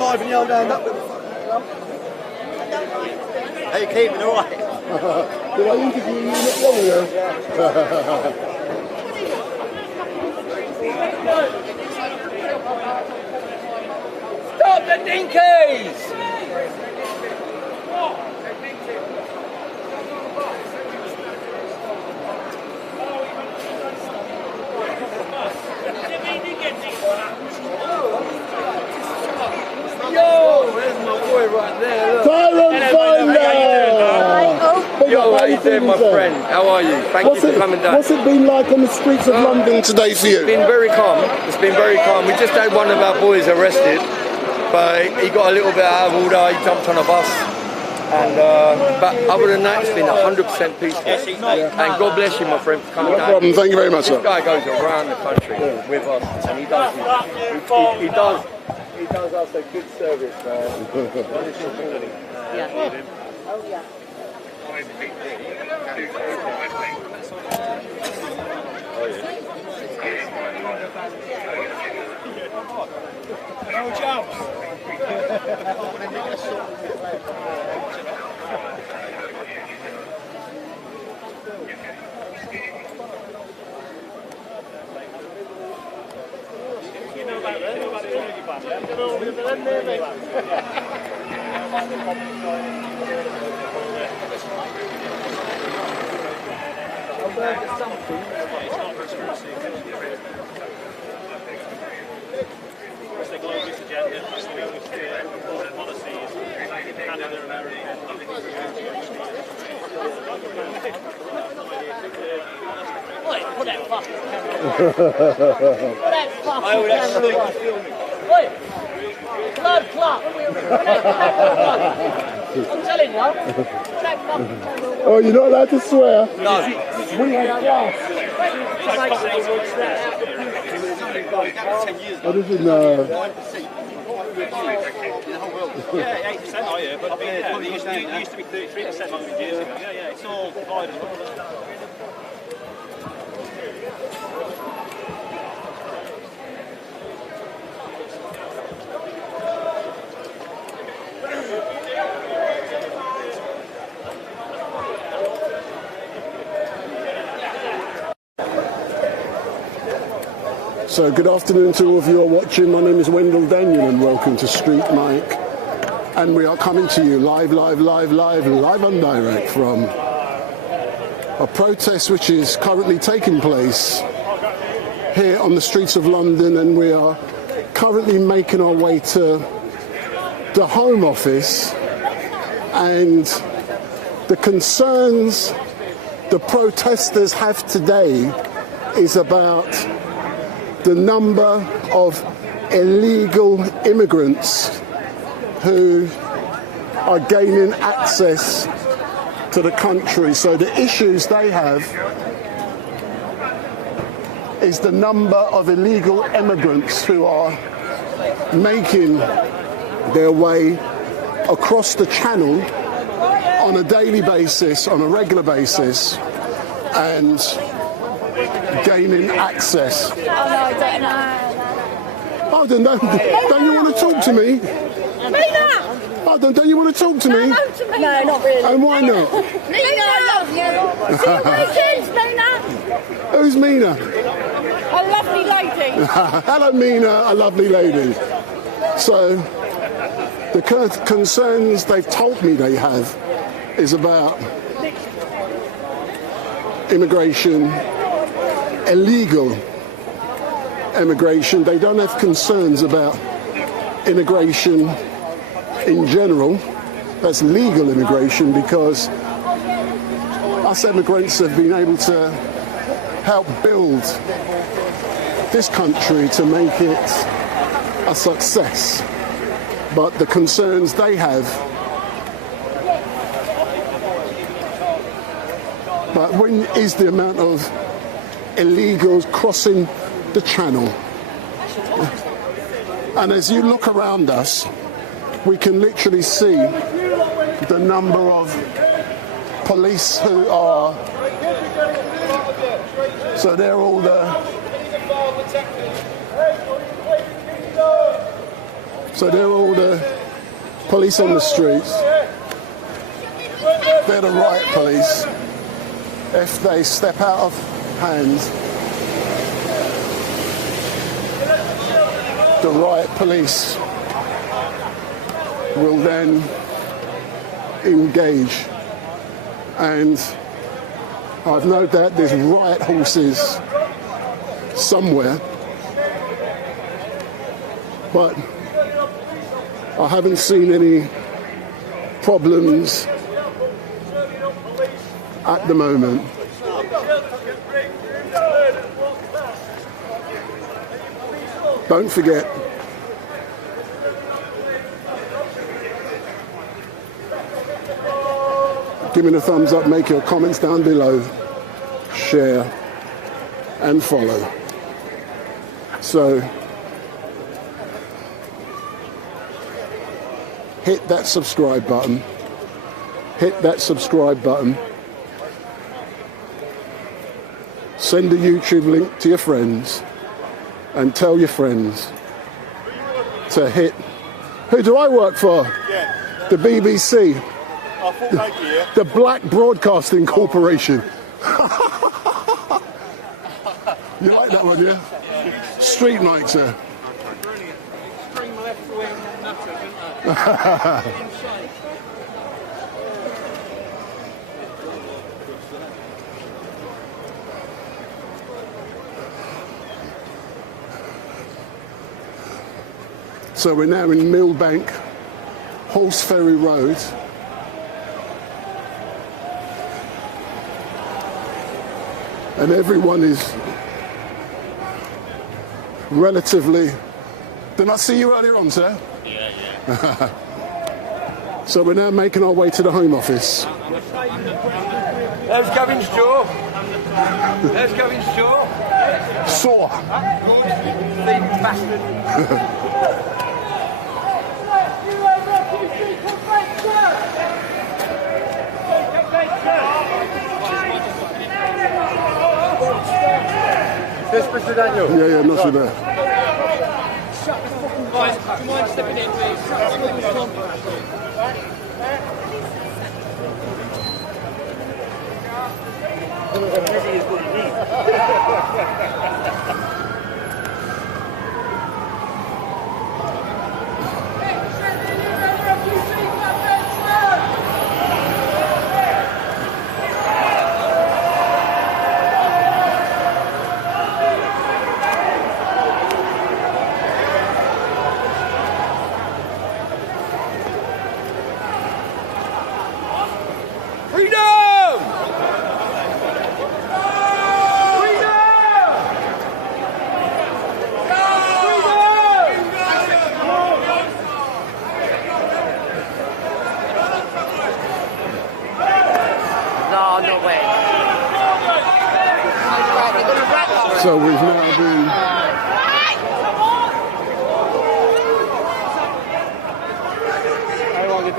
Live and yell down that. How you keeping, all right? Did I interview you not long ago? Stop the dinkies! Yo, there's my boy right there. Look. Yo, how you doing, my friend? How are you? Thank you for coming down. What's it been like on the streets of London today for you? It's been very calm. It's been very calm. We just had one of our boys arrested, but he got a little bit out of order. He jumped on a bus. And, but other than that, it's been 100% peaceful. And God bless you, my friend, for coming down. No problem. Thank you very much, sir. This guy goes around the country with us, and he does us a good service, man. Yeah. Oh, yeah. No jumps. You know about that? You know about the Monarchy band? You know about them, mate? It's the globalist agenda, it's the policies, Canada and America. Put that fucking camera away. Put that fucking camera away. Oi! Blood clot! I'm telling you. Put that fucking camera away. Oh, you're not allowed to swear? No. We had class. What is it now? Yeah, 8%. Oh yeah, but it used to be 33% 100 years ago. Yeah, it's all divided. So good afternoon to all of you who are watching. My name is Wendell Daniel and welcome to StreetMic. And we are coming to you live and direct from a protest which is currently taking place here on the streets of London, and we are currently making our way to the Home Office. And the concerns the protesters have today is about the number of illegal immigrants who are gaining access to the country. So the issues they have is the number of illegal immigrants who are making their way across the channel on a daily basis, on a regular basis, and gaining access. Oh no, I don't know. Oh, then don't you want to talk to me? Oh, don't you want to talk to me? No, not really. And why not? Nina, I love you. See you weekends, Nina. Who's Mina? A lovely lady. Hello, Mina, a lovely lady. So, the concerns they've told me they have is about immigration, illegal immigration. They don't have concerns about immigration in general. That's legal immigration, because us immigrants have been able to help build this country to make it a success. But the concerns they have, but when is the amount of illegals crossing the channel? And as you look around us, we can literally see the number of police who are, so they're all the police on the streets. They're the riot police. If they step out of hand, the riot police will then engage. And I've no doubt there's riot horses somewhere, but I haven't seen any problems at the moment. Don't forget, give me a thumbs up, make your comments down below, share and follow. So hit that subscribe button. Hit that subscribe button. Send a YouTube link to your friends and tell your friends to hit. Who do I work for? Yeah. The BBC. I thought maybe, yeah. The Black Broadcasting Corporation. You like that one, yeah? StreetMic, sir. Brilliant. Extreme left-wing nutters, isn't it? So we're now in Millbank, Horse Ferry Road. And everyone is relatively... Didn't I see you earlier on, sir? Yeah. So we're now making our way to the Home Office. There's Gavin's jaw. There's Gavin's jaw. Sore. Good. Big bastard. This Mr. Daniel? Yeah, not so bad. Shut the fucking guys. Do you mind stepping in, please? Shut the fucking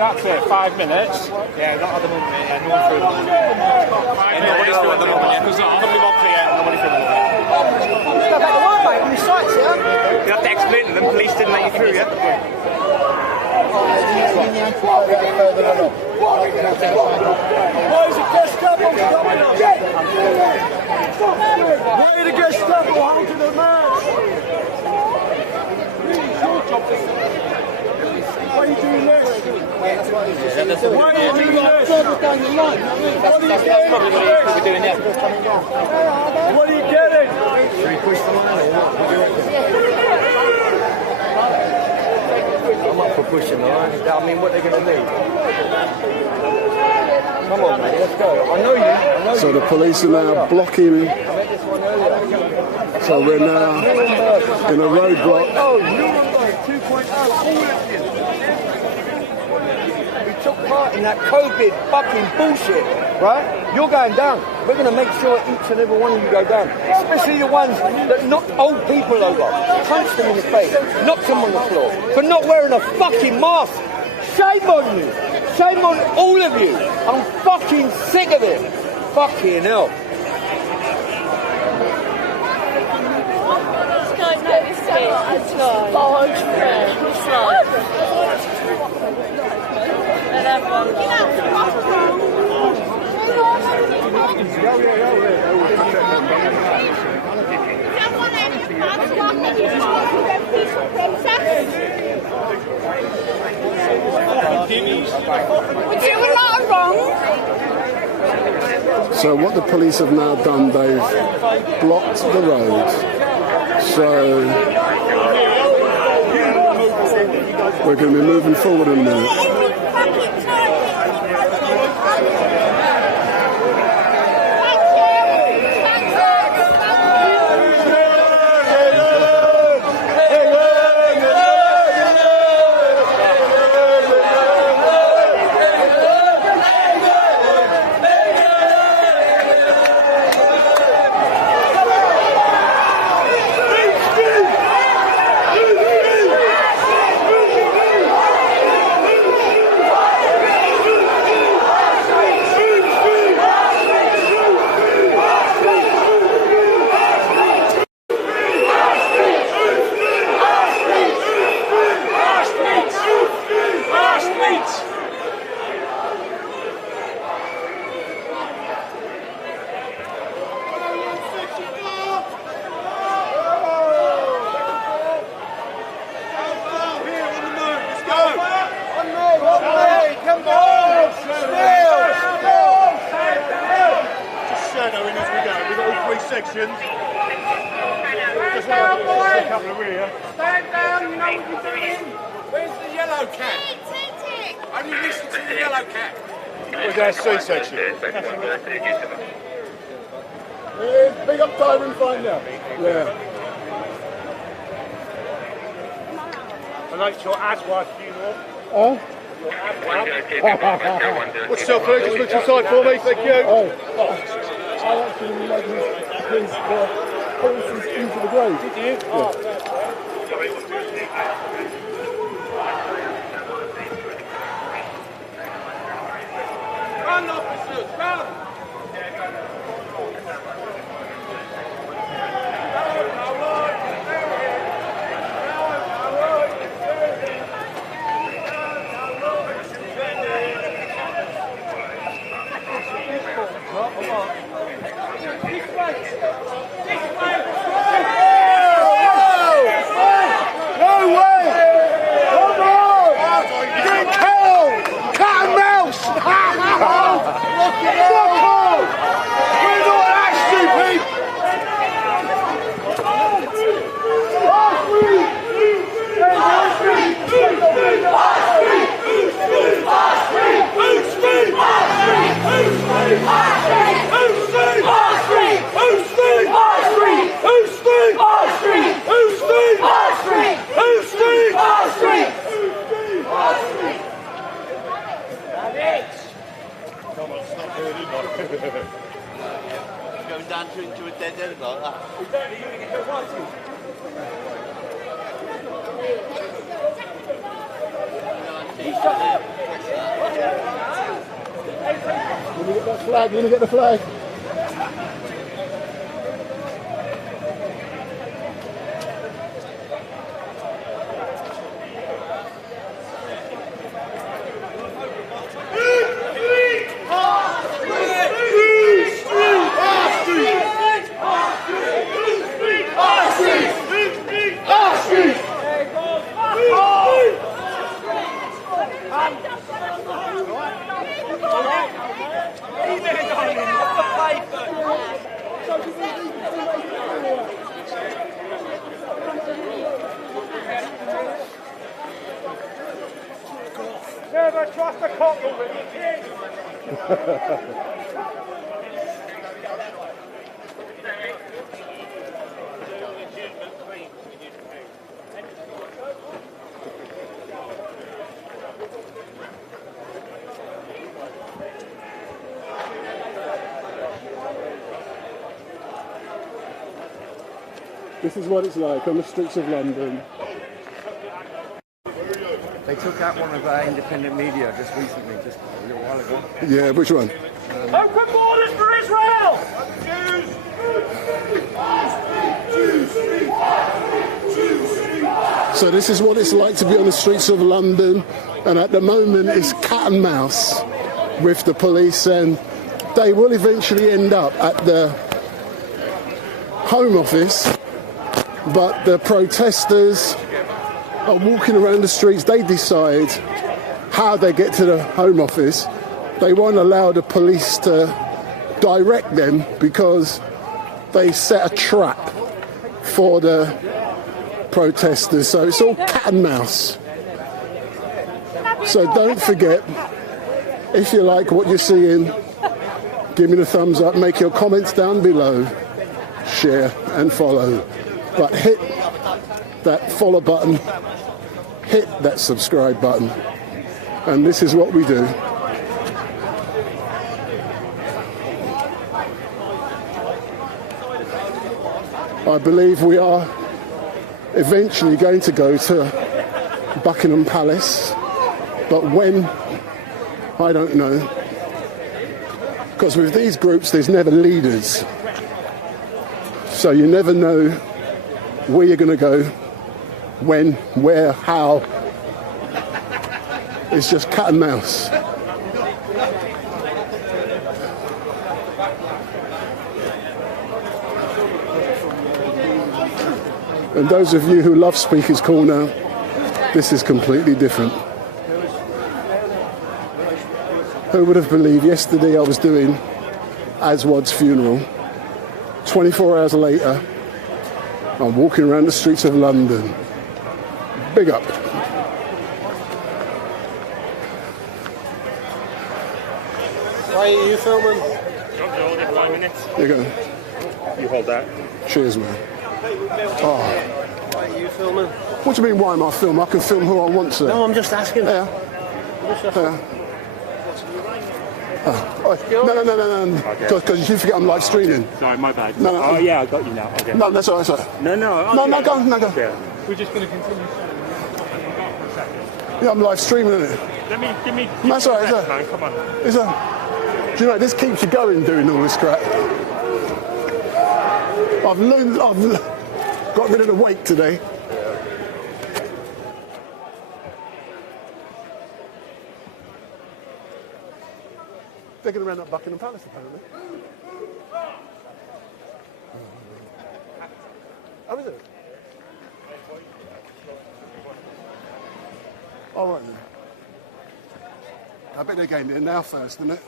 That's it, 5 minutes. Yeah, not at the moment, yeah, no one through the moment. Nobody's through at the moment, yeah. Company Monarchy, yeah, nobody through the moment. Let's go back to work, mate, on the sites, yeah? You have to explain to them, police didn't let you through, yeah? Where's the Gestapo stopping us? Where the Gestapo holding the man? Why are you doing this? Why are you doing this? What are you getting? What are you getting? Should we push the line or what? I'm up for pushing the line. I mean, what they're going to do? Come on, mate, let's go. I know you. So the police are now blocking. So we're now in a roadblock. Oh, Nuremberg 2.0, all of you. We took part in that COVID fucking bullshit, right? You're going down. We're going to make sure each and every one of you go down. Especially the ones that knocked old people over, punched them in the face, knocked them on the floor, for not wearing a fucking mask. Shame on you. Shame on all of you. I'm fucking sick of it. Fucking hell. This guy's got this large friend. And that one. We're doing a lot of wrong. So what the police have now done, they've blocked the road. So we're going to be moving forward in a minute. sections. Just a couple of rear. Stand down, you know what you're doing. Where's the yellow cat? Only listen to the yellow cat. Where's our C section? Big up Tyrone Fine now. Yeah. I like your Aswad funeral. Oh? What's up, please? Just look to the side for me, thank you. Oh. I actually made his horses into the grave. Did you? Yeah. Oh. Run, officers, run! Going down into a dead end like that. me get that flag. Let me get the flag. Never trust a cop with it. This is what it's like on the streets of London. They took out one of our independent media just recently, just a little while ago. Yeah, which one? Open borders for Israel! So this is what it's like to be on the streets of London, and at the moment it's cat and mouse with the police, and they will eventually end up at the Home Office, but the protesters are walking around the streets. They decide how they get to the Home Office. They won't allow the police to direct them because they set a trap for the protesters. So it's all cat and mouse. So don't forget, if you like what you're seeing, give me the thumbs up, make your comments down below, share and follow. But hit that follow button, hit that subscribe button, and this is what we do. I believe we are eventually going to go to Buckingham Palace, but when, I don't know, because with these groups there's never leaders, so you never know where you're going to go, when, where, how. It's just cat and mouse. And those of you who love Speaker's Corner, this is completely different. Who would have believed yesterday I was doing Aswad's funeral. 24 hours later, I'm walking around the streets of London. Big up. Why are you filming? Don't hold it 5 minutes. There you go. You hold that. Cheers, man. Oh. Why are you filming? What do you mean, why am I filming? I can film who I want to. No, I'm just asking. Yeah. No. Because you forget I'm live streaming. Sorry, my bad. No. Oh, yeah, I got you now. Okay. No, that's all right, sorry. No. No, go. Yeah. We're just going to continue. Yeah, I'm live streaming, isn't it? Give me. That's all right, rest, man. Come on. Do you know, this keeps you going doing all this crap. I've got rid of the weight today. They're going to round up Buckingham Palace, apparently. Oh, is it? All right, then. I bet they're getting there now first, isn't it?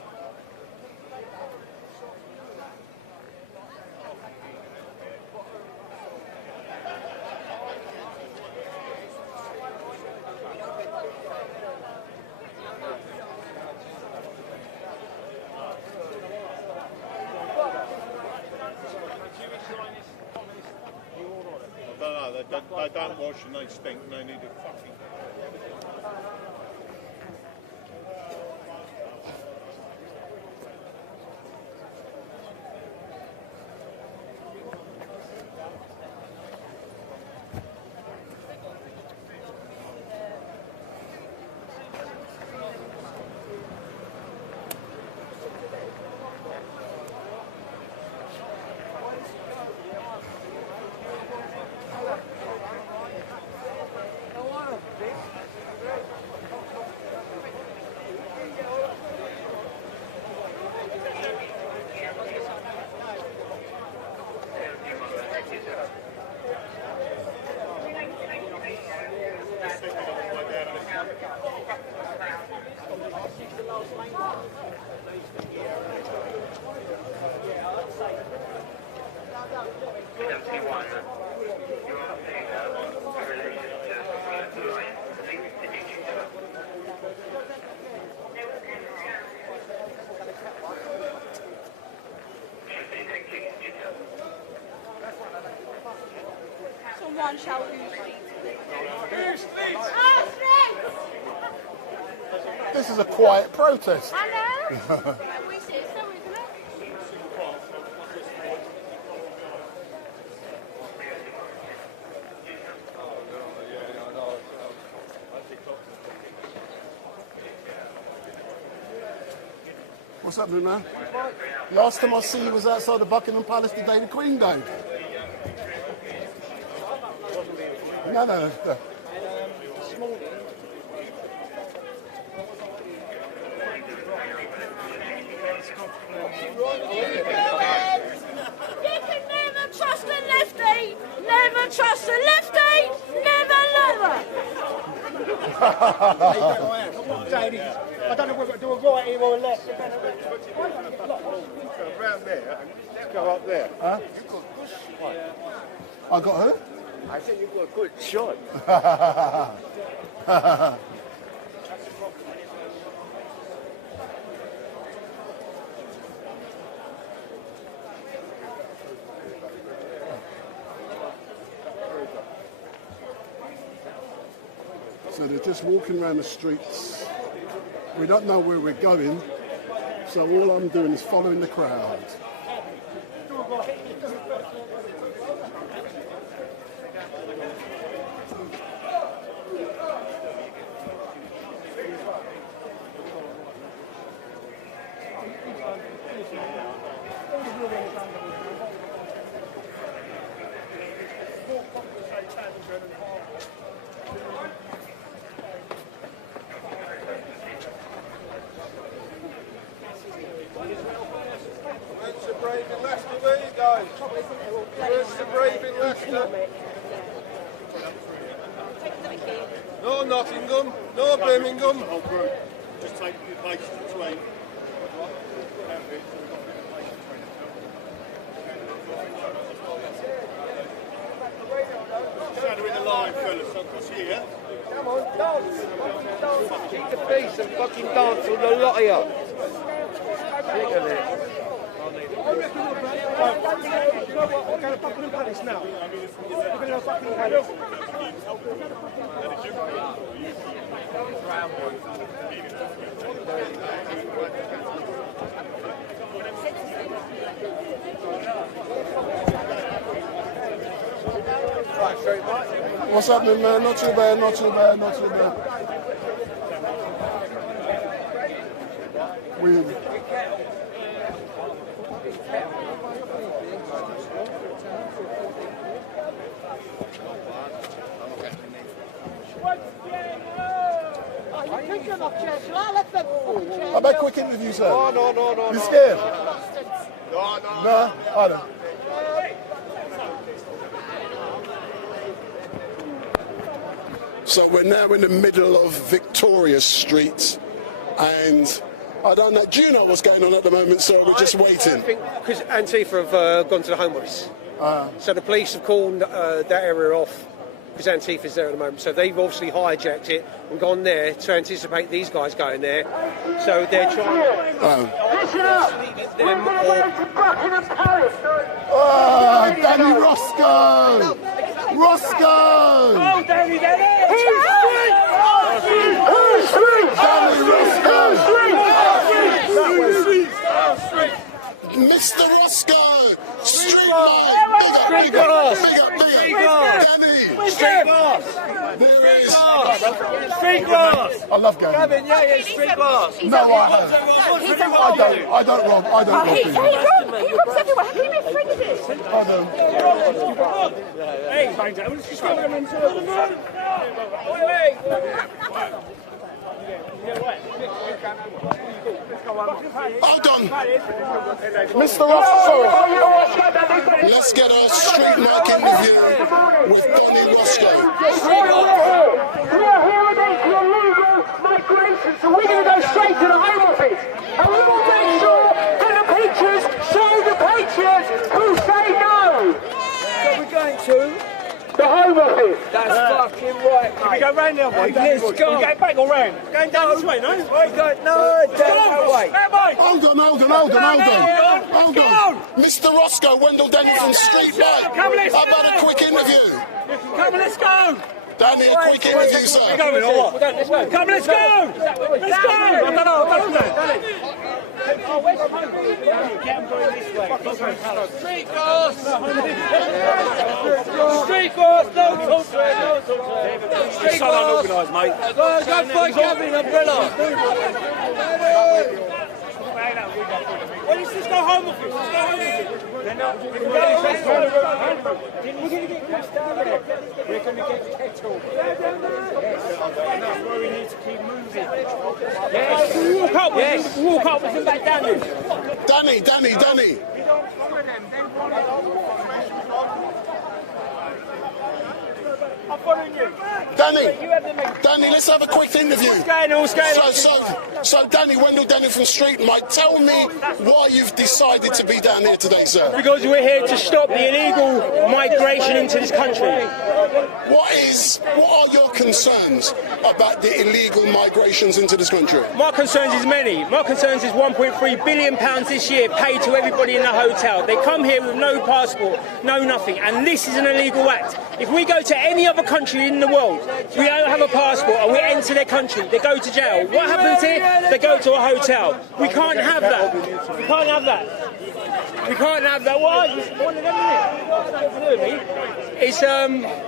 They don't wash and they stink and they need a fucking... everyone shout This is a quiet protest. I know. We see it, so isn't it? What's happening, man? Last time I see you was outside the Buckingham Palace the day the Queen died. No. This morning. You can never trust a lefty. Never trust a lefty. Never. I don't know whether to do a right here or a left. Around there, go up there. Huh? You've got a good shot. I got who? I said you've got a good shot. So they're just walking around the streets. We don't know where we're going, so all I'm doing is following the crowd. No Nottingham, no Birmingham. Just take your place between. Shadowing the line, fellas. So across here. Come on, dance. Keep the peace and fucking dance with the lot of you. Sick of it. You know what? We're going to Buckingham Palace now. We're going to Buckingham Palace. What's happening, man? Not too bad. I've had a quick interview, sir. No. You scared? No. No? I don't. So we're now in the middle of Victoria Street, and I don't know. Do you know what's going on at the moment, sir? We're just waiting. I think because Antifa have gone to the Home Office. So the police have called that area off because Antifa's there at the moment. So they've obviously hijacked it and gone there to anticipate these guys going there. So they're trying Listen up! We're going to Buckingham Palace! Oh, Danny Roscoe! Roscoe! Oh, Danny! Who's street? Danny Roscoe! Mr. Roscoe! StreetMic! Big up! Danny! Street glass! There is! Street glass! I love Gavin. Gavin, yeah, street glass! No, I haven't. I don't rob people. He robs everyone. How can you be a friend of his? I don't. Hey, bang down. Let's just go around in circles. Hold on. Mr. Roscoe. Let's get our StreetMic interview with Danny Roscoe. We are here against the illegal migration, so we're going to go straight to the Home Office. And we will make sure that the Patriots show the Patriots who say no. So we're going to the Home Office. That's fucking right, mate. We go round now, mate. Let's go. We go back or round? Going down this way, no? We go, no, down that way. Hold on. Mr. Roscoe, Wendell Daniel from StreetMic. Come, let's How about a quick interview? Come, let's go. Danny, a quick interview, sir. We're going, or what? Let's go. Come, let's go. Let's go. I don't know. Get them going this way. Street course. Street course. No talk to it. Street course. So unorganised, mate. Go find Gavin, umbrella. Well, let's just go home with you. Let's go home with you. We're going to get Chris down there. We're going to get Kettle. Yes. That's where we need to keep moving. Yes. Walk up with him back down there. Danny. We don't follow them. Then I'm following you. Danny, let's have a quick interview. What's going on? So Danny, Wendell Daniel from StreetMic, tell me why you've decided to be down here today, sir. Because we're here to stop the illegal migration into this country. What are your concerns about the illegal migrations into this country? My concerns is many. My concerns is £1.3 billion this year paid to everybody in the hotel. They come here with no passport, no nothing, and this is an illegal act. If we go to any other country in the world, we don't have a passport and we enter their country, they go to jail. What happens here? They go to a hotel. We can't have that. We can't have that. We can't have that. Why?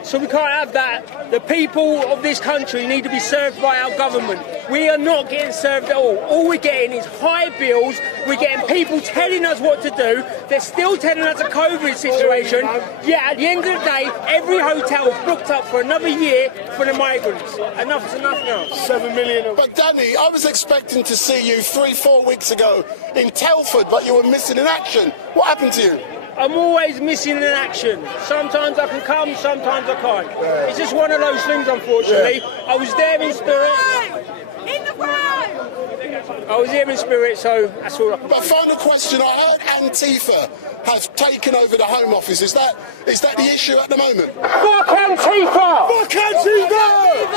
So we can't have that. The people of this country need to be served by our government. We are not getting served at all. All we're getting is high bills. We're getting people telling us what to do. They're still telling us a COVID situation. Yet at the end of the day, every hotel is booked up for another year for the migrants. Enough is enough now. 7 million. But Danny, I was expecting to see you 3-4 weeks ago in Telford, but you were missing in action. What happened to you? I'm always missing in action. Sometimes I can come, sometimes I can't. Yeah. It's just one of those things, unfortunately. Yeah. I was there in spirit. In the room! I was here in spirit, so that's all I can do. But final question, I heard Antifa has taken over the Home Office. Is that the issue at the moment? Fuck Antifa! Fuck Antifa!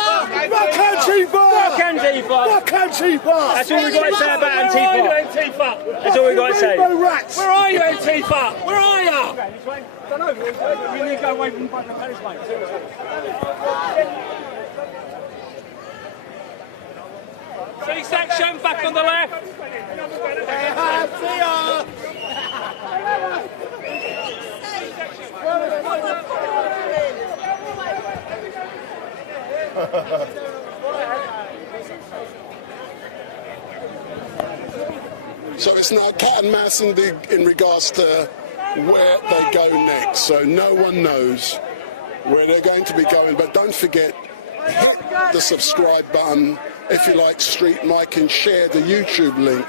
Fuck Antifa! Fuck Antifa! Fuck Antifa! That's all we got to say about Antifa. Where are you, Antifa? That's all we got to say. Where are you, Antifa? Where are you? I don't know. We need to go away from the Paris, mate. C-section, back on the left. See ya! So it's now cat and mouse in regards to where they go next. So no one knows where they're going to be going. But don't forget, hit the subscribe button if you like StreetMic, and share the YouTube link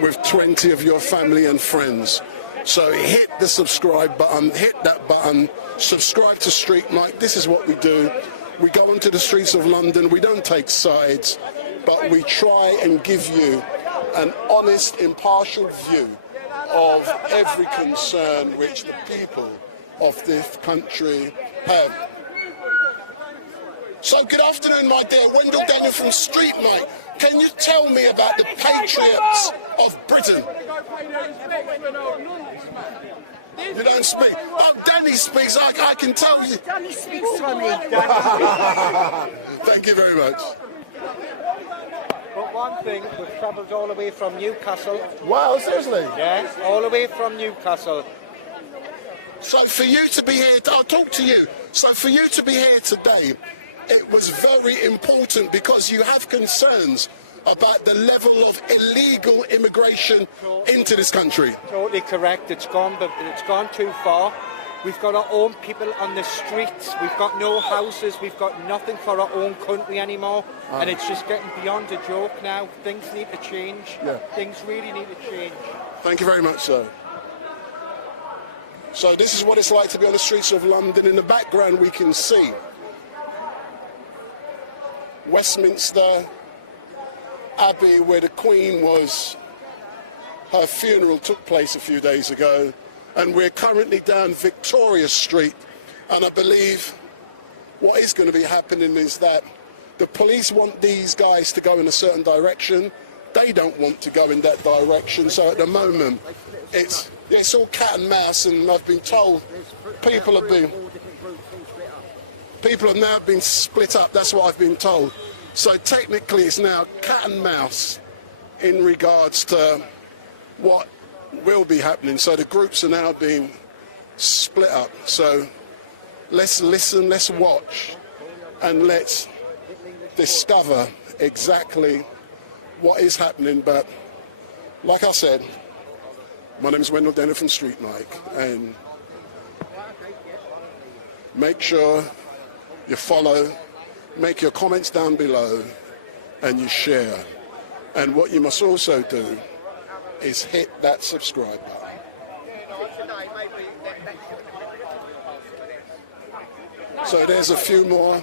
with 20 of your family and friends. So hit the subscribe button, hit that button, subscribe to StreetMic. This is what we do. We go onto the streets of London. We don't take sides, but we try and give you an honest, impartial view of every concern which the people of this country have. So good afternoon, my dear. Wendell Daniel from StreetMic. Can you tell me about the Patriots of Britain? You don't speak. Oh, Danny speaks. I can tell you. Danny speaks to me. Thank you very much. But one thing, we've travelled all the way from Newcastle. Wow, seriously? Yeah, all the way from Newcastle. So for you to be here, I'll talk to you. So for you to be here today, it was very important because you have concerns about the level of illegal immigration into this country. Totally correct. It's gone too far. We've got our own people on the streets. We've got no houses. We've got nothing for our own country anymore. And it's just getting beyond a joke now. Things need to change. Yeah. Things really need to change. Thank you very much, sir. So this is what it's like to be on the streets of London. In the background we can see Westminster Abbey, where the Queen was. Her funeral took place a few days ago, and we're currently down Victoria Street, and I believe what is going to be happening is that the police want these guys to go in a certain direction. They don't want to go in that direction, so at the moment it's Yeah, it's all cat and mouse, and I've been told people have now been split up. That's what I've been told. So technically, it's now cat and mouse in regards to what will be happening. So the groups are now being split up. So let's listen, let's watch, and let's discover exactly what is happening. But like I said, my name is Wendell Denner from StreetMic, and make sure you follow, make your comments down below, and you share. And what you must also do is hit that subscribe button. So there's a few more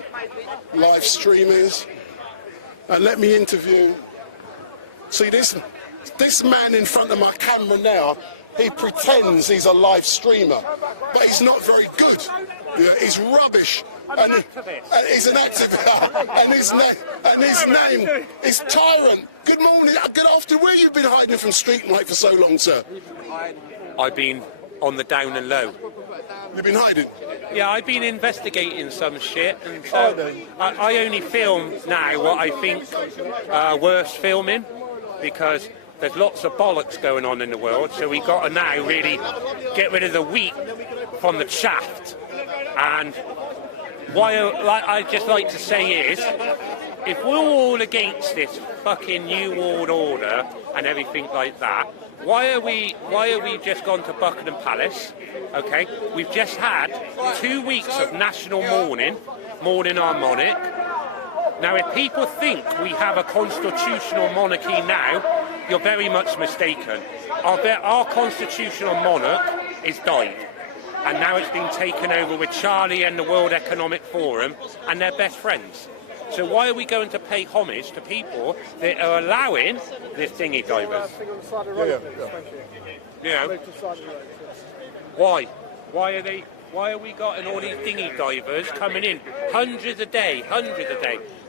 live streamers, and let me interview. See this man in front of my camera now, he pretends he's a live streamer, but he's not very good. Yeah, he's rubbish. And he's an activist. and his name is Tyrant. Good morning, good afternoon. Where you been hiding from StreetMic for so long, sir? I've been on the down and low. You've been hiding? Yeah, I've been investigating some shit, and so I only film now what I think worth filming, because there's lots of bollocks going on in the world, so we got to now really get rid of the wheat from the chaff. And what I just like to say is, if we're all against this fucking New World Order and everything like that, why are we just gone to Buckingham Palace? Okay, we've just had 2 weeks of national mourning our monarch. Now, if people think we have a constitutional monarchy now, you're very much mistaken. Our constitutional monarch is died, and now it's been taken over with Charlie and the World Economic Forum, and they're best friends. So why are we going to pay homage to people that are allowing this thingy divers? Yeah. Why? Why are we getting all these dinghy divers coming in? Hundreds a day.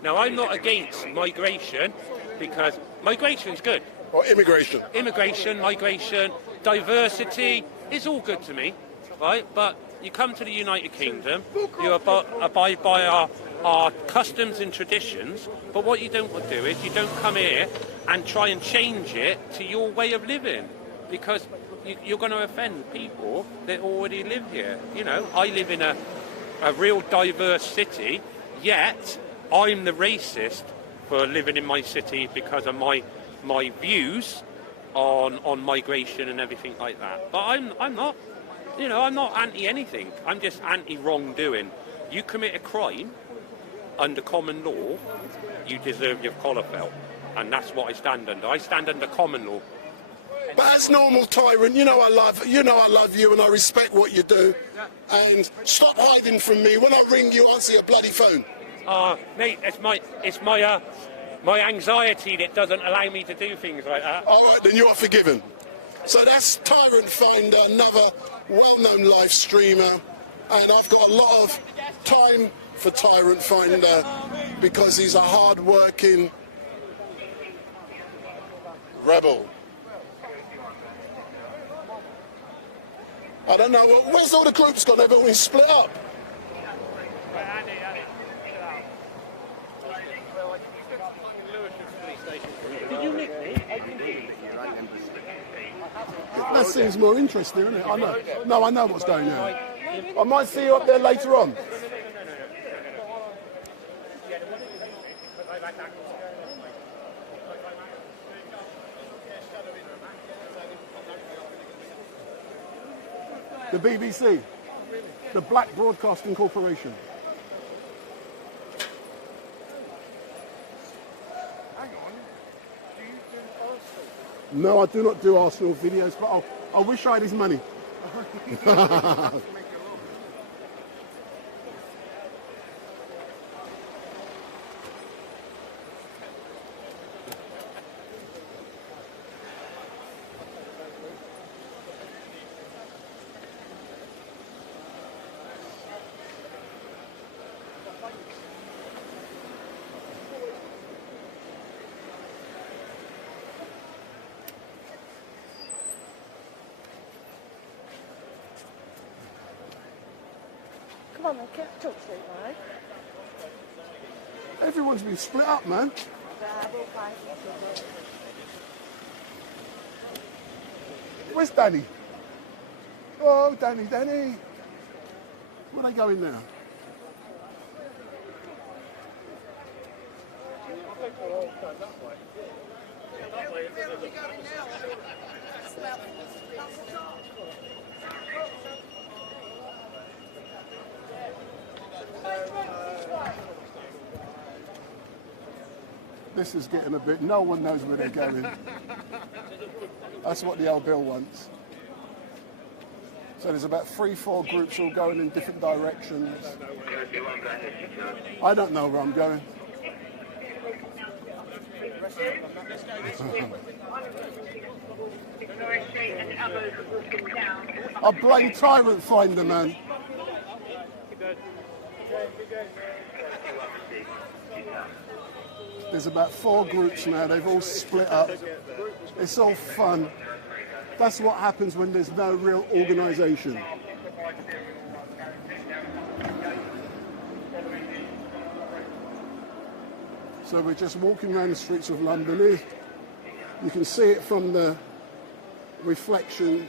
Now, I'm not against migration, because migration's good. Or immigration. Immigration, migration, diversity is all good to me, right? But you come to the United Kingdom, you abide by our customs and traditions, but what you don't want to do is you don't come here and try and change it to your way of living, because you're going to offend people that already live here. You know, I live in a real diverse city, yet I'm the racist for living in my city because of my views on migration and everything like that. But I'm not, you know, I'm not anti anything. I'm just anti wrongdoing. You commit a crime under common law, you deserve your collar felt, and that's what I stand under. I stand under common law. But that's normal, Tyrant. You know I love you, and I respect what you do. And stop hiding from me. When I ring you, answer your bloody phone. Mate, it's my anxiety that doesn't allow me to do things like that. All right, then you are forgiven. So that's Tyrant Finder, another well-known live streamer, and I've got a lot of time for Tyrant Finder because he's a hard-working rebel. I don't know, where's all the groups gone? They've all been split up. Did you nick me? That seems more interesting, isn't it? I know. No, I know what's going on. I might see you up there later on. The BBC, the Black Broadcasting Corporation. No, I do not do Arsenal videos, but I wish I had his money. Come on then, talk to me, right? Everyone's been split up, man. Where's Danny? Oh, Danny. Where are they going now? This is getting a bit, no one knows where they're going. That's what the old Bill wants. So there's about 3-4 groups all going in different directions. I don't know where I'm going. I blame Tyrant Finder, man. There's about 4 groups now, they've all split up. It's all fun. That's what happens when there's no real organisation. So we're just walking around the streets of London here. You can see it from the reflection.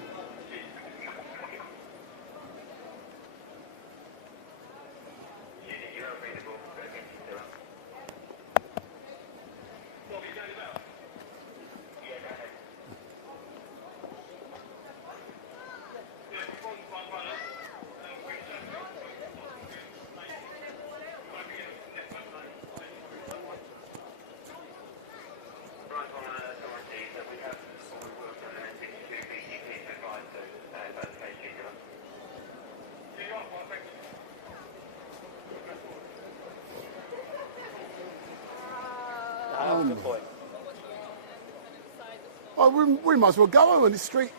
Oh, we might as well go on the street.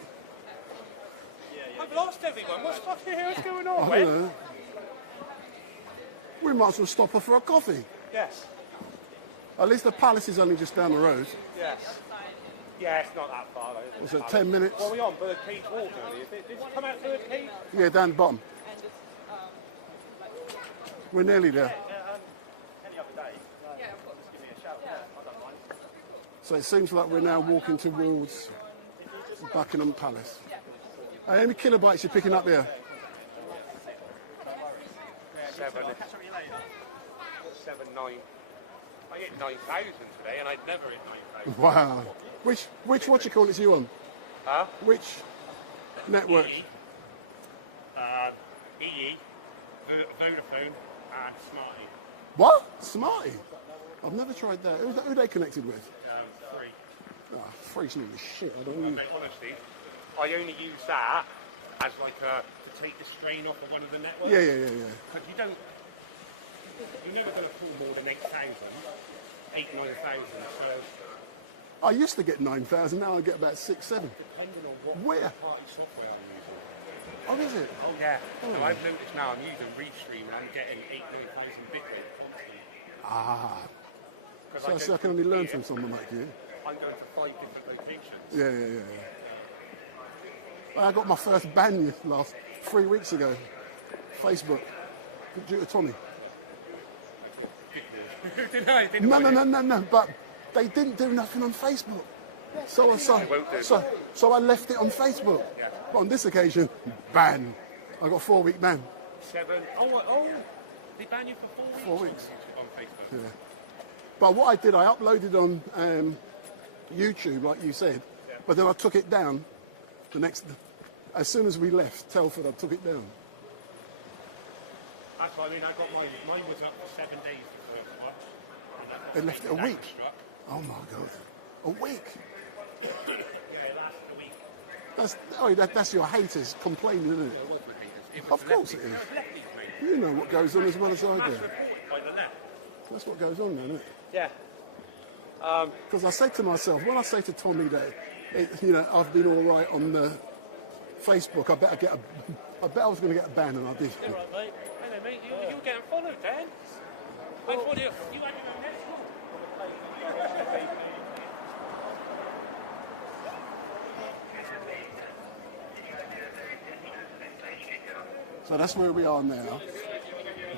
I've lost everyone. What's fucking hell's going on, I man? don't know. We might as well stop her for a coffee. Yes. At least the Palace is only just down the road. Yes. Yeah, it's not that far though. Was it 10 minutes? What are we on? Bird Cage Walk earlier. Did you come out Bird Cage? Yeah, down the bottom. We're nearly there. Any other day? Yeah, of course. Just give me a shout. Yeah, I don't mind. So it seems like we're now walking towards Buckingham Palace. How many kilobytes you picking up here? 7, 9. I hit 9,000 today, and I'd never hit 9,000. Wow. Which what you call it you on? Huh? Which network? EE, Vodafone, and Smarty. What? Smarty? I've never tried that. Who they connected with? Free. Oh, free's nearly shit. I don't know. Honestly, I only use that as like to take the strain off of one of the networks. Yeah. Because you're never going to pull more than 8,000, 9,000. So I used to get 9,000. Now I get about 6, 7. depending on what Where? party software I'm using. Oh, is it? Oh yeah. Oh. So I've noticed now I'm using Restream and I'm getting 9,000 bit rate constantly. Ah. 'Cause So I can only learn from someone like you. I'm going to 5 different locations. Yeah. I got my first ban 3 weeks ago. Facebook. Due to Tommy. No. But they didn't do nothing on Facebook. So I left it on Facebook. Yeah. But on this occasion, ban. I got a 4-week ban. 7. Oh, they ban you for 4 weeks. 4 weeks. On Facebook. Yeah. But what I did, I uploaded on YouTube, like you said. Yeah. But then I took it down as soon as we left Telford, I took it down. That's what I mean. I got mine was up for 7 days the first one. They left it a week. Oh my God, a week. Yeah, that's a week. That's your haters complaining, isn't it? It was the haters. Of course it is. You know what goes on as well as I do. That's reported by the net. That's what goes on, isn't it? Yeah. Because I say to myself, when I say to Tommy that, I've been all right on the Facebook, I bet I was going to get a ban, and I did. You're right, mate. Hello, mate. You were getting followed, Dan. I thought you had your own net. So that's where we are now.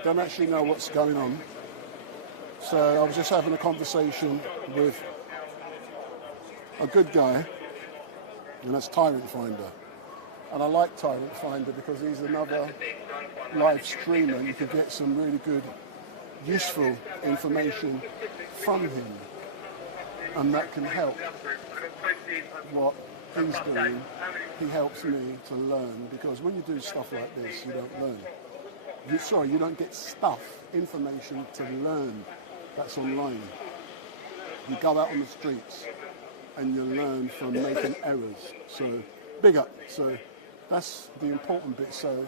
don't actually know what's going on. So I was just having a conversation with a good guy, and that's Tyrant Finder. And I like Tyrant Finder because he's another live streamer. You could get some really good, useful information from him, and that can help what he's doing. He helps me to learn, because when you do stuff like this, you don't learn. You don't get stuff, information to learn that's online. You go out on the streets and you learn from making errors. So big up. So that's the important bit. So,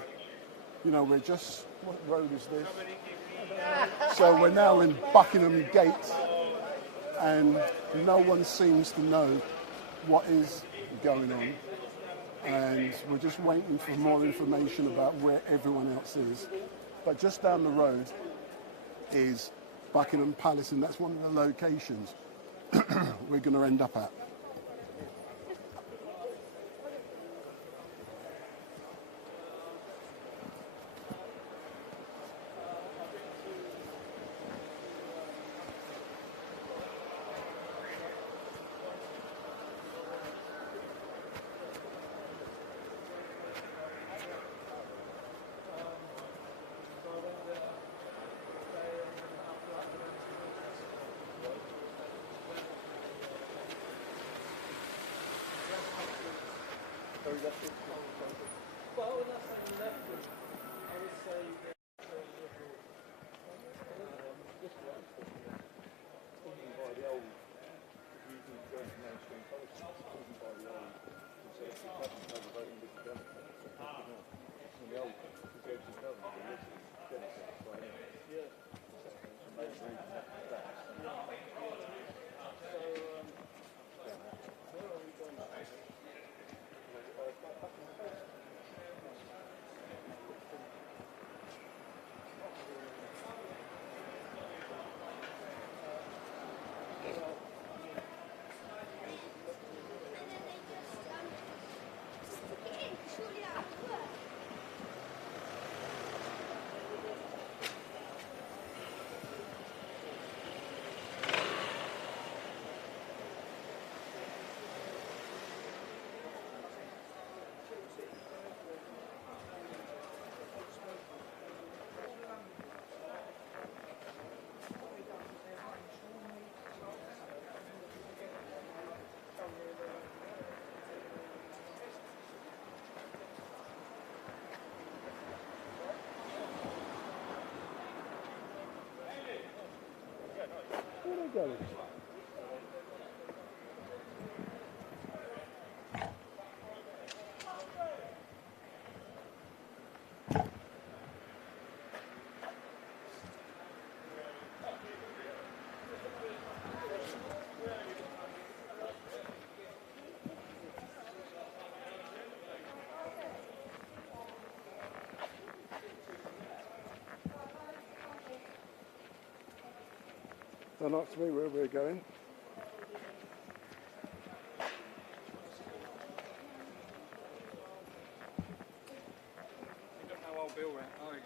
you know, we're just, what road is this? So we're now in Buckingham Gate, and no one seems to know what is going on. And we're just waiting for more information about where everyone else is. But just down the road is Buckingham Palace, and that's one of the locations we're going to end up at. Where are they going? Don't ask me where we're going.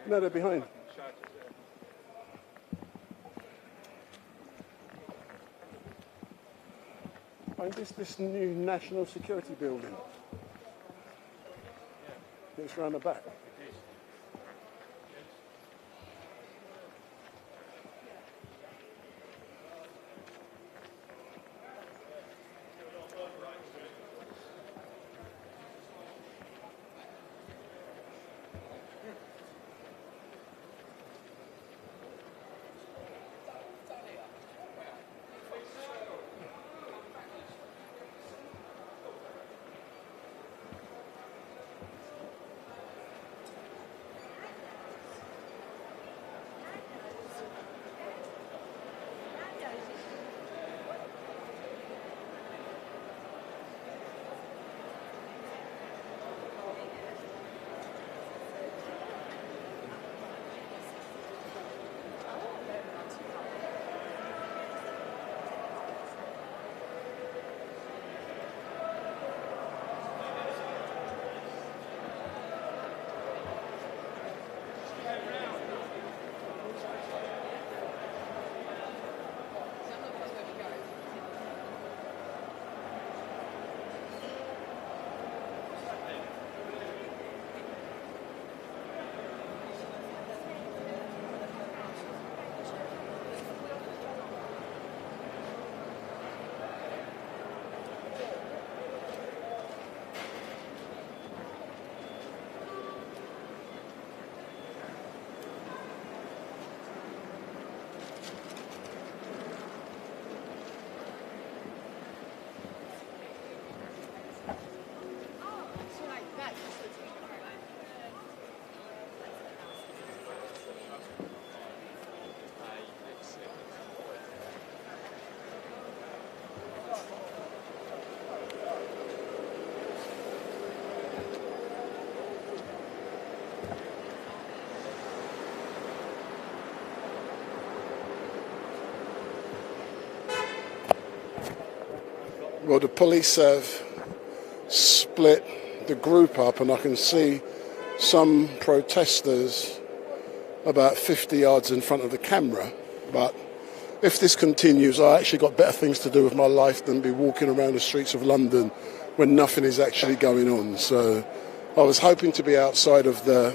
No, they're behind. And this new national security building. It's round the back. Well, the police have split the group up, and I can see some protesters about 50 yards in front of the camera. But if this continues, I actually got better things to do with my life than be walking around the streets of London when nothing is actually going on. So I was hoping to be outside of the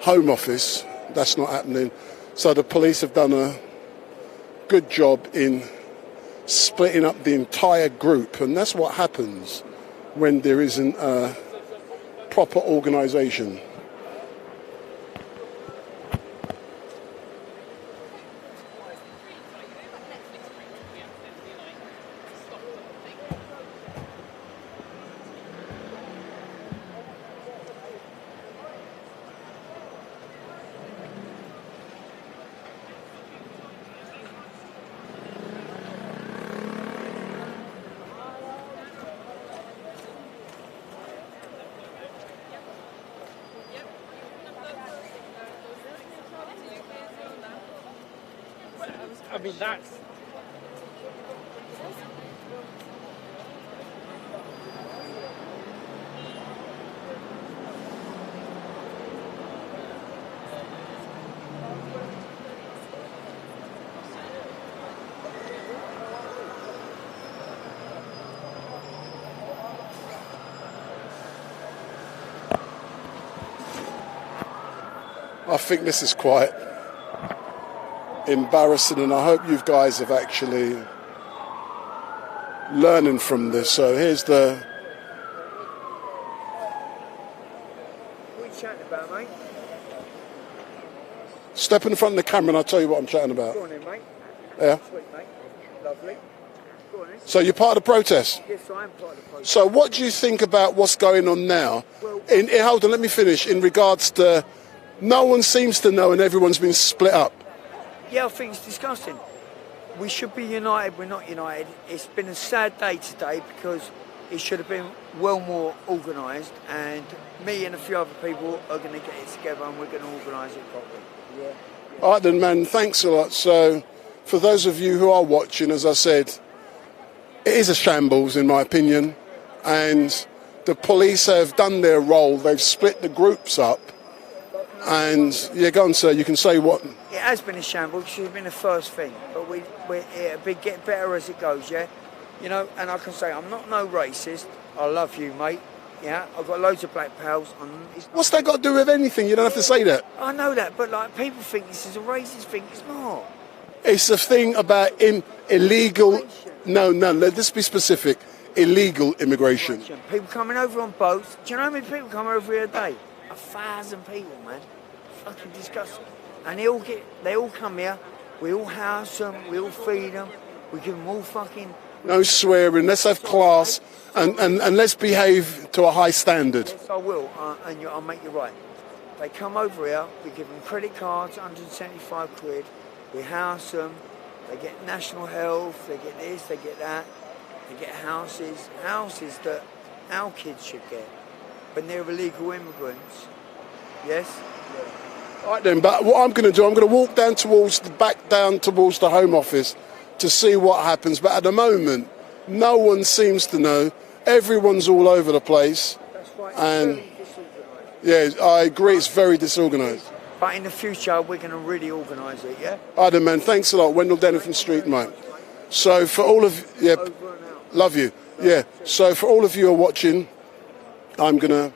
Home Office. That's not happening. So the police have done a good job in splitting up the entire group, and that's what happens when there isn't a proper organisation. I mean, that's... I think this is quite embarrassing, and I hope you guys have actually learning from this. So here's the... What are you chatting about, mate? Step in front of the camera and I'll tell you what I'm chatting about. Go on then, mate. Yeah? Sweet, mate. Lovely. Go on then. So you're part of the protest? Yes, I am part of the protest. So what do you think about what's going on now? Hold on, let me finish. In regards to, no one seems to know and everyone's been split up. Yeah, I think it's disgusting. We should be united, we're not united. It's been a sad day today because it should have been well more organised, and me and a few other people are going to get it together and we're going to organise it properly. Yeah. All right then, man, thanks a lot. So for those of you who are watching, as I said, it is a shambles in my opinion, and the police have done their role. They've split the groups up, and yeah, go on, sir, you can say what... It has been a shambles. It should have been the first thing, but it'll get better as it goes, yeah? You know, and I can say, I'm not no racist. I love you, mate. Yeah, I've got loads of black pals. What's that got to do with anything? You don't have to say that. I know that, but like people think this is a racist thing. It's not. It's a thing about illegal... No, let's be specific. Illegal immigration. People coming over on boats. Do you know how many people come over here a day? 1,000 people, man. Fucking disgusting. And they all come here. We all house them. We all feed them. We give them all fucking... No swearing. Let's have class and let's behave to a high standard. Yes, I will, and I'll make you right. They come over here. We give them credit cards, 175 quid. We house them. They get national health. They get this. They get that. They get houses that our kids should get. When they're illegal immigrants. Yes? All right then, but what I'm going to do, I'm going to walk down towards the Home Office to see what happens. But at the moment, no one seems to know. Everyone's all over the place. That's right. And yeah, I agree, it's very disorganised. But in the future, we're going to really organise it, yeah? All right then, man, thanks a lot. Wendell Denner from StreetMic. So for all of... Yeah, love you. Yeah, so for all of you who are watching, I'm going to...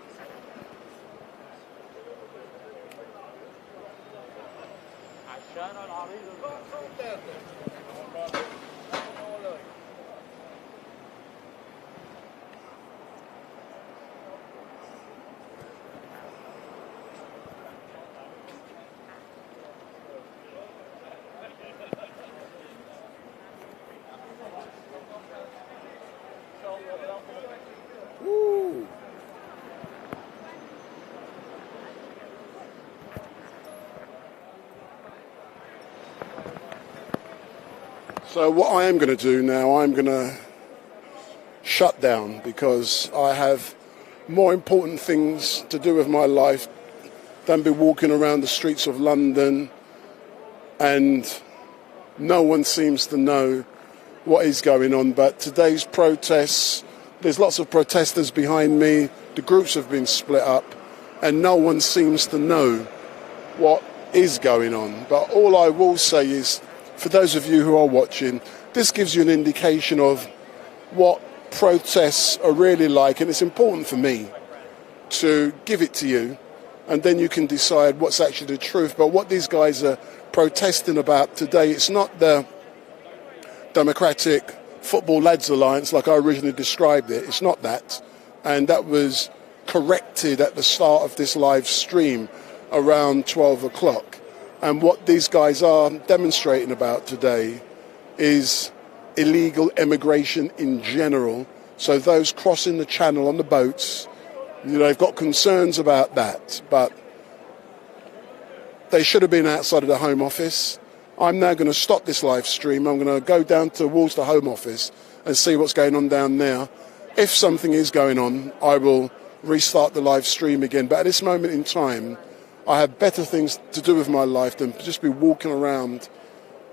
So what I am going to do now, I'm going to shut down because I have more important things to do with my life than be walking around the streets of London, and no one seems to know what is going on. But today's protests, there's lots of protesters behind me. The groups have been split up, and no one seems to know what is going on. But all I will say is, for those of you who are watching, this gives you an indication of what protests are really like, and it's important for me to give it to you, and then you can decide what's actually the truth. But what these guys are protesting about today, it's not the Democratic Football Lads Alliance like I originally described it. It's not that. And that was corrected at the start of this live stream around 12 o'clock. And what these guys are demonstrating about today is illegal immigration in general. So those crossing the channel on the boats, they've got concerns about that, but they should have been outside of the Home Office. I'm now going to stop this live stream. I'm going to go down towards the Home Office and see what's going on down there. If something is going on, I will restart the live stream again. But at this moment in time, I have better things to do with my life than just be walking around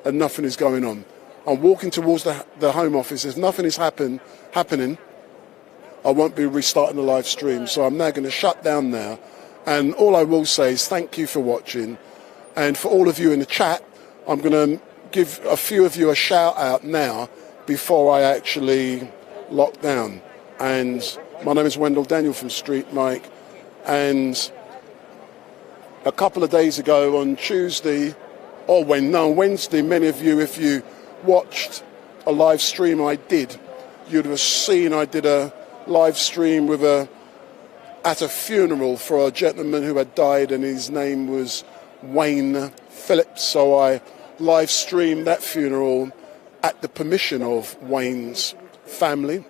and nothing is going on. I'm walking towards the Home Office. If nothing is happening, I won't be restarting the live stream. So I'm now going to shut down now. And all I will say is thank you for watching. And for all of you in the chat, I'm going to give a few of you a shout out now before I actually lock down. And my name is Wendell Daniel from StreetMic. And a couple of days ago on Wednesday, many of you, if you watched a live stream I did, you'd have seen I did a live stream at a funeral for a gentleman who had died, and his name was Wayne Phillips. So I live streamed that funeral at the permission of Wayne's family,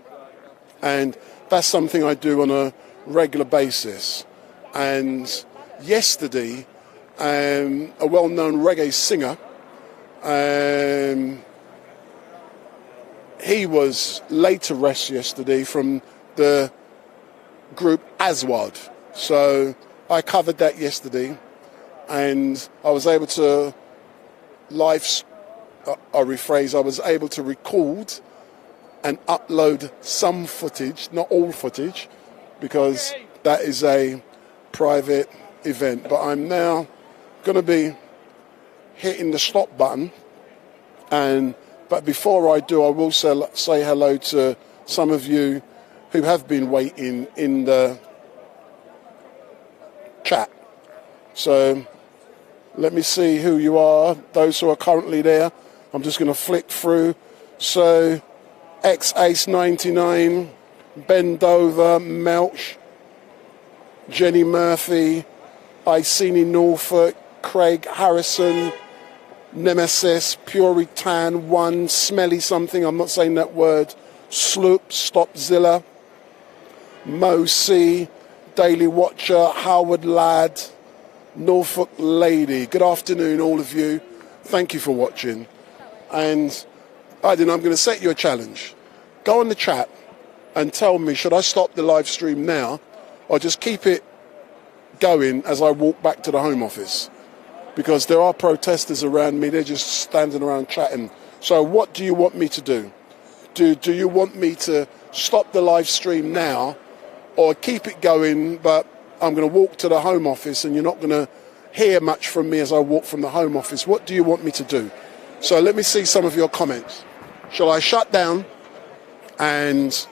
and that's something I do on a regular basis. And yesterday, a well-known reggae singer, he was laid to rest yesterday from the group Aswad. So I covered that yesterday, and I was able to I was able to record and upload some footage, not all footage, because that is a private event. But I'm now going to be hitting the stop button, but before I do, I will say hello to some of you who have been waiting in the chat. So let me see who you are, those who are currently there. I'm just going to flick through. So X-Ace99, Ben Dover, Melch, Jenny Murphy, Iceni Norfolk, Craig Harrison, Nemesis, Puritan, One, Smelly something, I'm not saying that word, Sloop, Stopzilla, Mo C, Daily Watcher, Howard Ladd, Norfolk Lady. Good afternoon, all of you. Thank you for watching. And I'm going to set you a challenge. Go on the chat and tell me, should I stop the live stream now or just keep it going as I walk back to the Home Office? Because there are protesters around me, they're just standing around chatting. So what do you want me to do? Do you want me to stop the live stream now or keep it going, but I'm going to walk to the Home Office and you're not going to hear much from me as I walk from the Home Office? What do you want me to do? So let me see some of your comments. Shall I shut down and...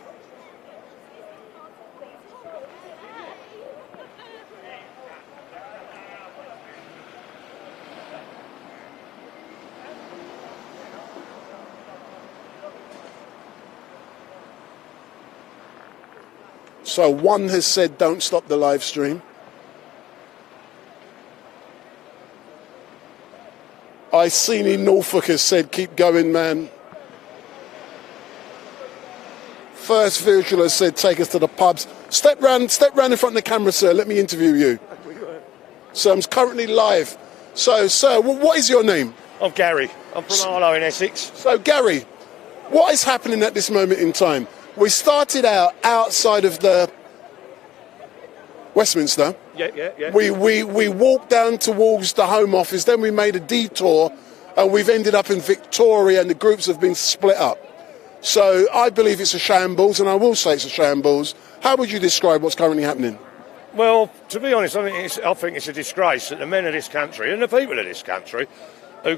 So One has said don't stop the live stream. Iceni Norfolk has said keep going, man. First Visual has said take us to the pubs. Step round in front of the camera, sir. Let me interview you. So I'm currently live. So, sir, what is your name? I'm Gary. I'm from Arlo in Essex. So, Gary, what is happening at this moment in time? We started out outside of the Westminster. Yeah. We walked down towards the Home Office, then we made a detour, and we've ended up in Victoria, and the groups have been split up. So I believe it's a shambles, and I will say it's a shambles. How would you describe what's currently happening? Well, to be honest, I think it's a disgrace that the men of this country and the people of this country who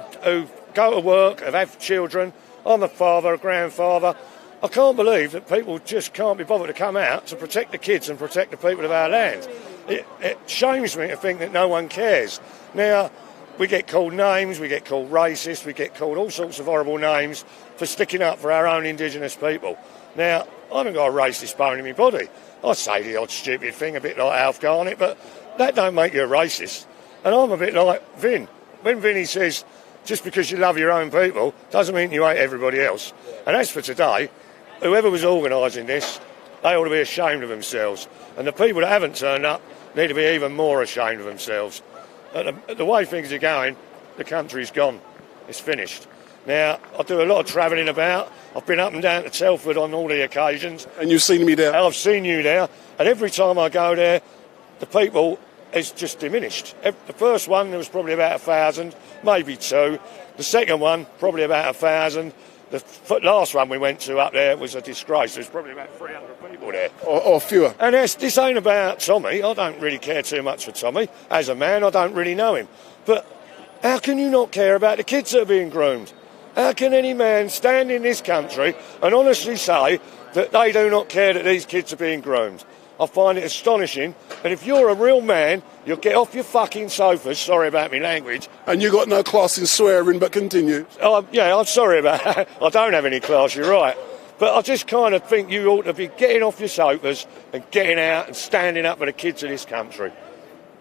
go to work, have children, I'm a father, a grandfather, I can't believe that people just can't be bothered to come out to protect the kids and protect the people of our land. It shames me to think that no one cares. Now, we get called names, we get called racist, we get called all sorts of horrible names for sticking up for our own indigenous people. Now, I haven't got a racist bone in my body. I say the odd stupid thing, a bit like Alf Garnett, but that don't make you a racist. And I'm a bit like Vin. When Vinny says, just because you love your own people, doesn't mean you hate everybody else. And as for today, whoever was organising this, they ought to be ashamed of themselves. And the people that haven't turned up need to be even more ashamed of themselves. The way things are going, the country's gone. It's finished. Now, I do a lot of travelling about. I've been up and down to Telford on all the occasions. And you've seen me there? I've seen you there. And every time I go there, the people is just diminished. The first one, there was probably about 1,000, maybe 2. The second one, probably about 1,000. The last one we went to up there was a disgrace. There was probably about 300 people there. Or fewer. And this ain't about Tommy. I don't really care too much for Tommy. As a man, I don't really know him. But how can you not care about the kids that are being groomed? How can any man stand in this country and honestly say that they do not care that these kids are being groomed? I find it astonishing. And if you're a real man, you'll get off your fucking sofas, sorry about my language. And you got no class in swearing, but continue. Yeah, I'm sorry about that. I don't have any class, you're right. But I just kind of think you ought to be getting off your sofas and getting out and standing up for the kids of this country.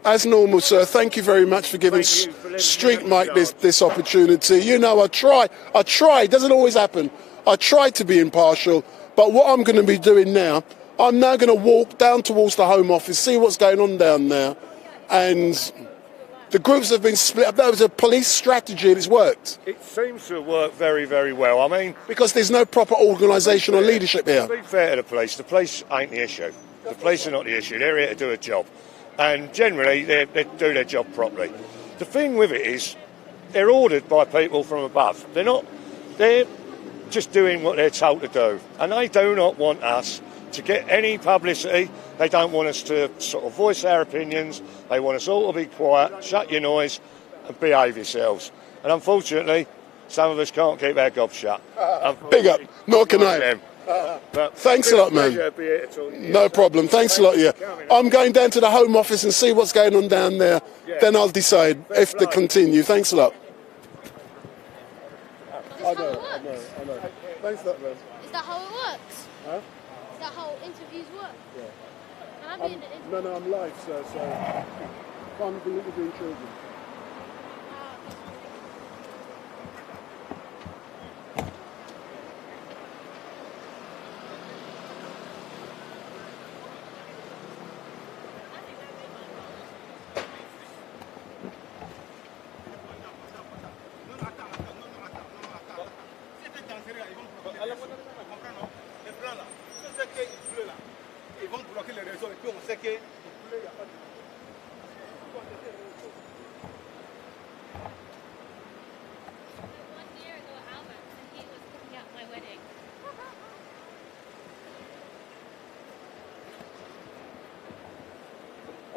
As normal, sir, thank you very much for giving StreetMic this opportunity. You know, I try, it doesn't always happen. I try to be impartial, but what I'm going to be doing now, I'm now going to walk down towards the Home Office, see what's going on down there, and the groups have been split up. That was a police strategy and it's worked. It seems to have worked very, very well. I mean, because there's no proper organisation or leadership here. To be fair to the police ain't the issue. The police are not the issue. They're here to do a job. And generally, they do their job properly. The thing with it is, they're ordered by people from above. They're just doing what they're told to do. And they do not want us to get any publicity. They don't want us to sort of voice our opinions. They want us all to be quiet, shut your noise, and behave yourselves. And unfortunately, some of us can't keep our gobs shut. Big up, nor can I. Thanks a lot, man. No problem. Thanks a lot, yeah. I'm going down to the Home Office and see what's going on down there. Then I'll decide if to continue. Thanks a lot. I know. Thanks a lot, man. Is that how it works? Huh? Is that how interviews work? Yeah. Can I be in the interview? No, I'm live, sir, so can't be interviewing children.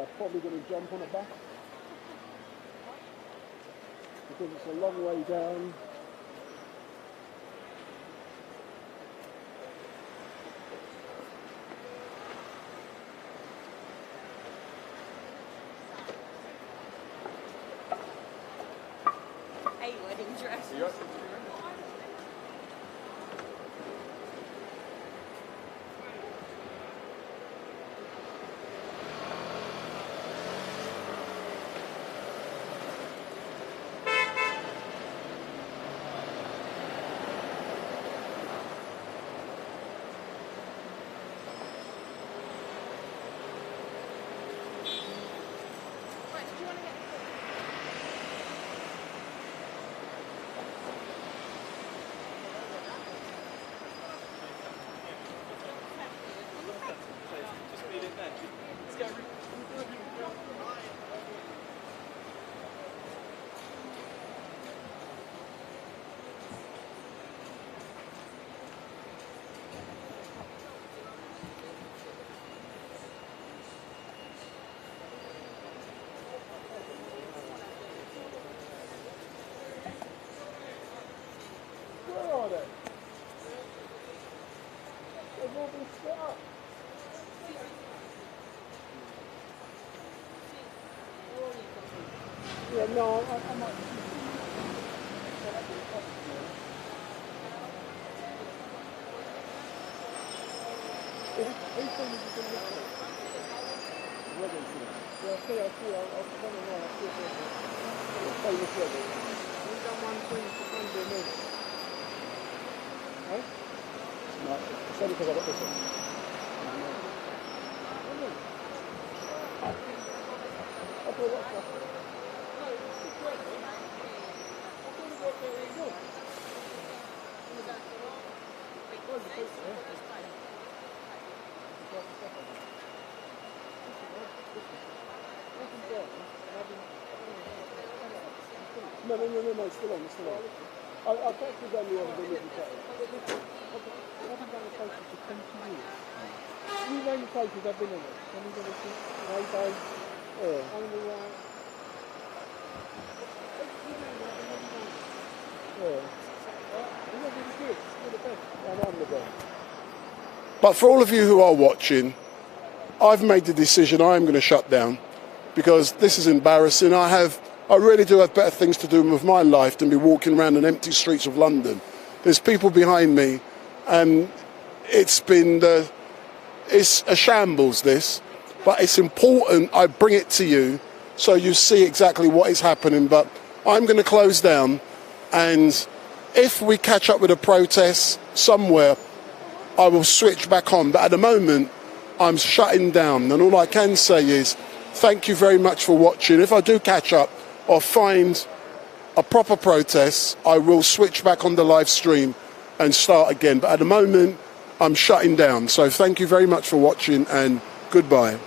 I'm probably going to jump on a bus because it's a long way down. A wedding dress. Yeah, no, I might. No, it's still on, it's still on. I've actually done the other delivery cut. I haven't done the places for 20 years. You name the places I've been in it. Can you go to Rainbow? Yeah. Animal Right? Yeah. You're not really good. You're the best. And I'm the best. But for all of you who are watching, I've made the decision I am going to shut down because this is embarrassing. I really do have better things to do with my life than be walking around the empty streets of London. There's people behind me, and it's a shambles, this. But it's important I bring it to you so you see exactly what is happening. But I'm going to close down, and if we catch up with a protest somewhere, I will switch back on. But at the moment, I'm shutting down. And all I can say is thank you very much for watching. If I do catch up or find a proper protest, I will switch back on the live stream and start again. But at the moment, I'm shutting down. So thank you very much for watching, and goodbye.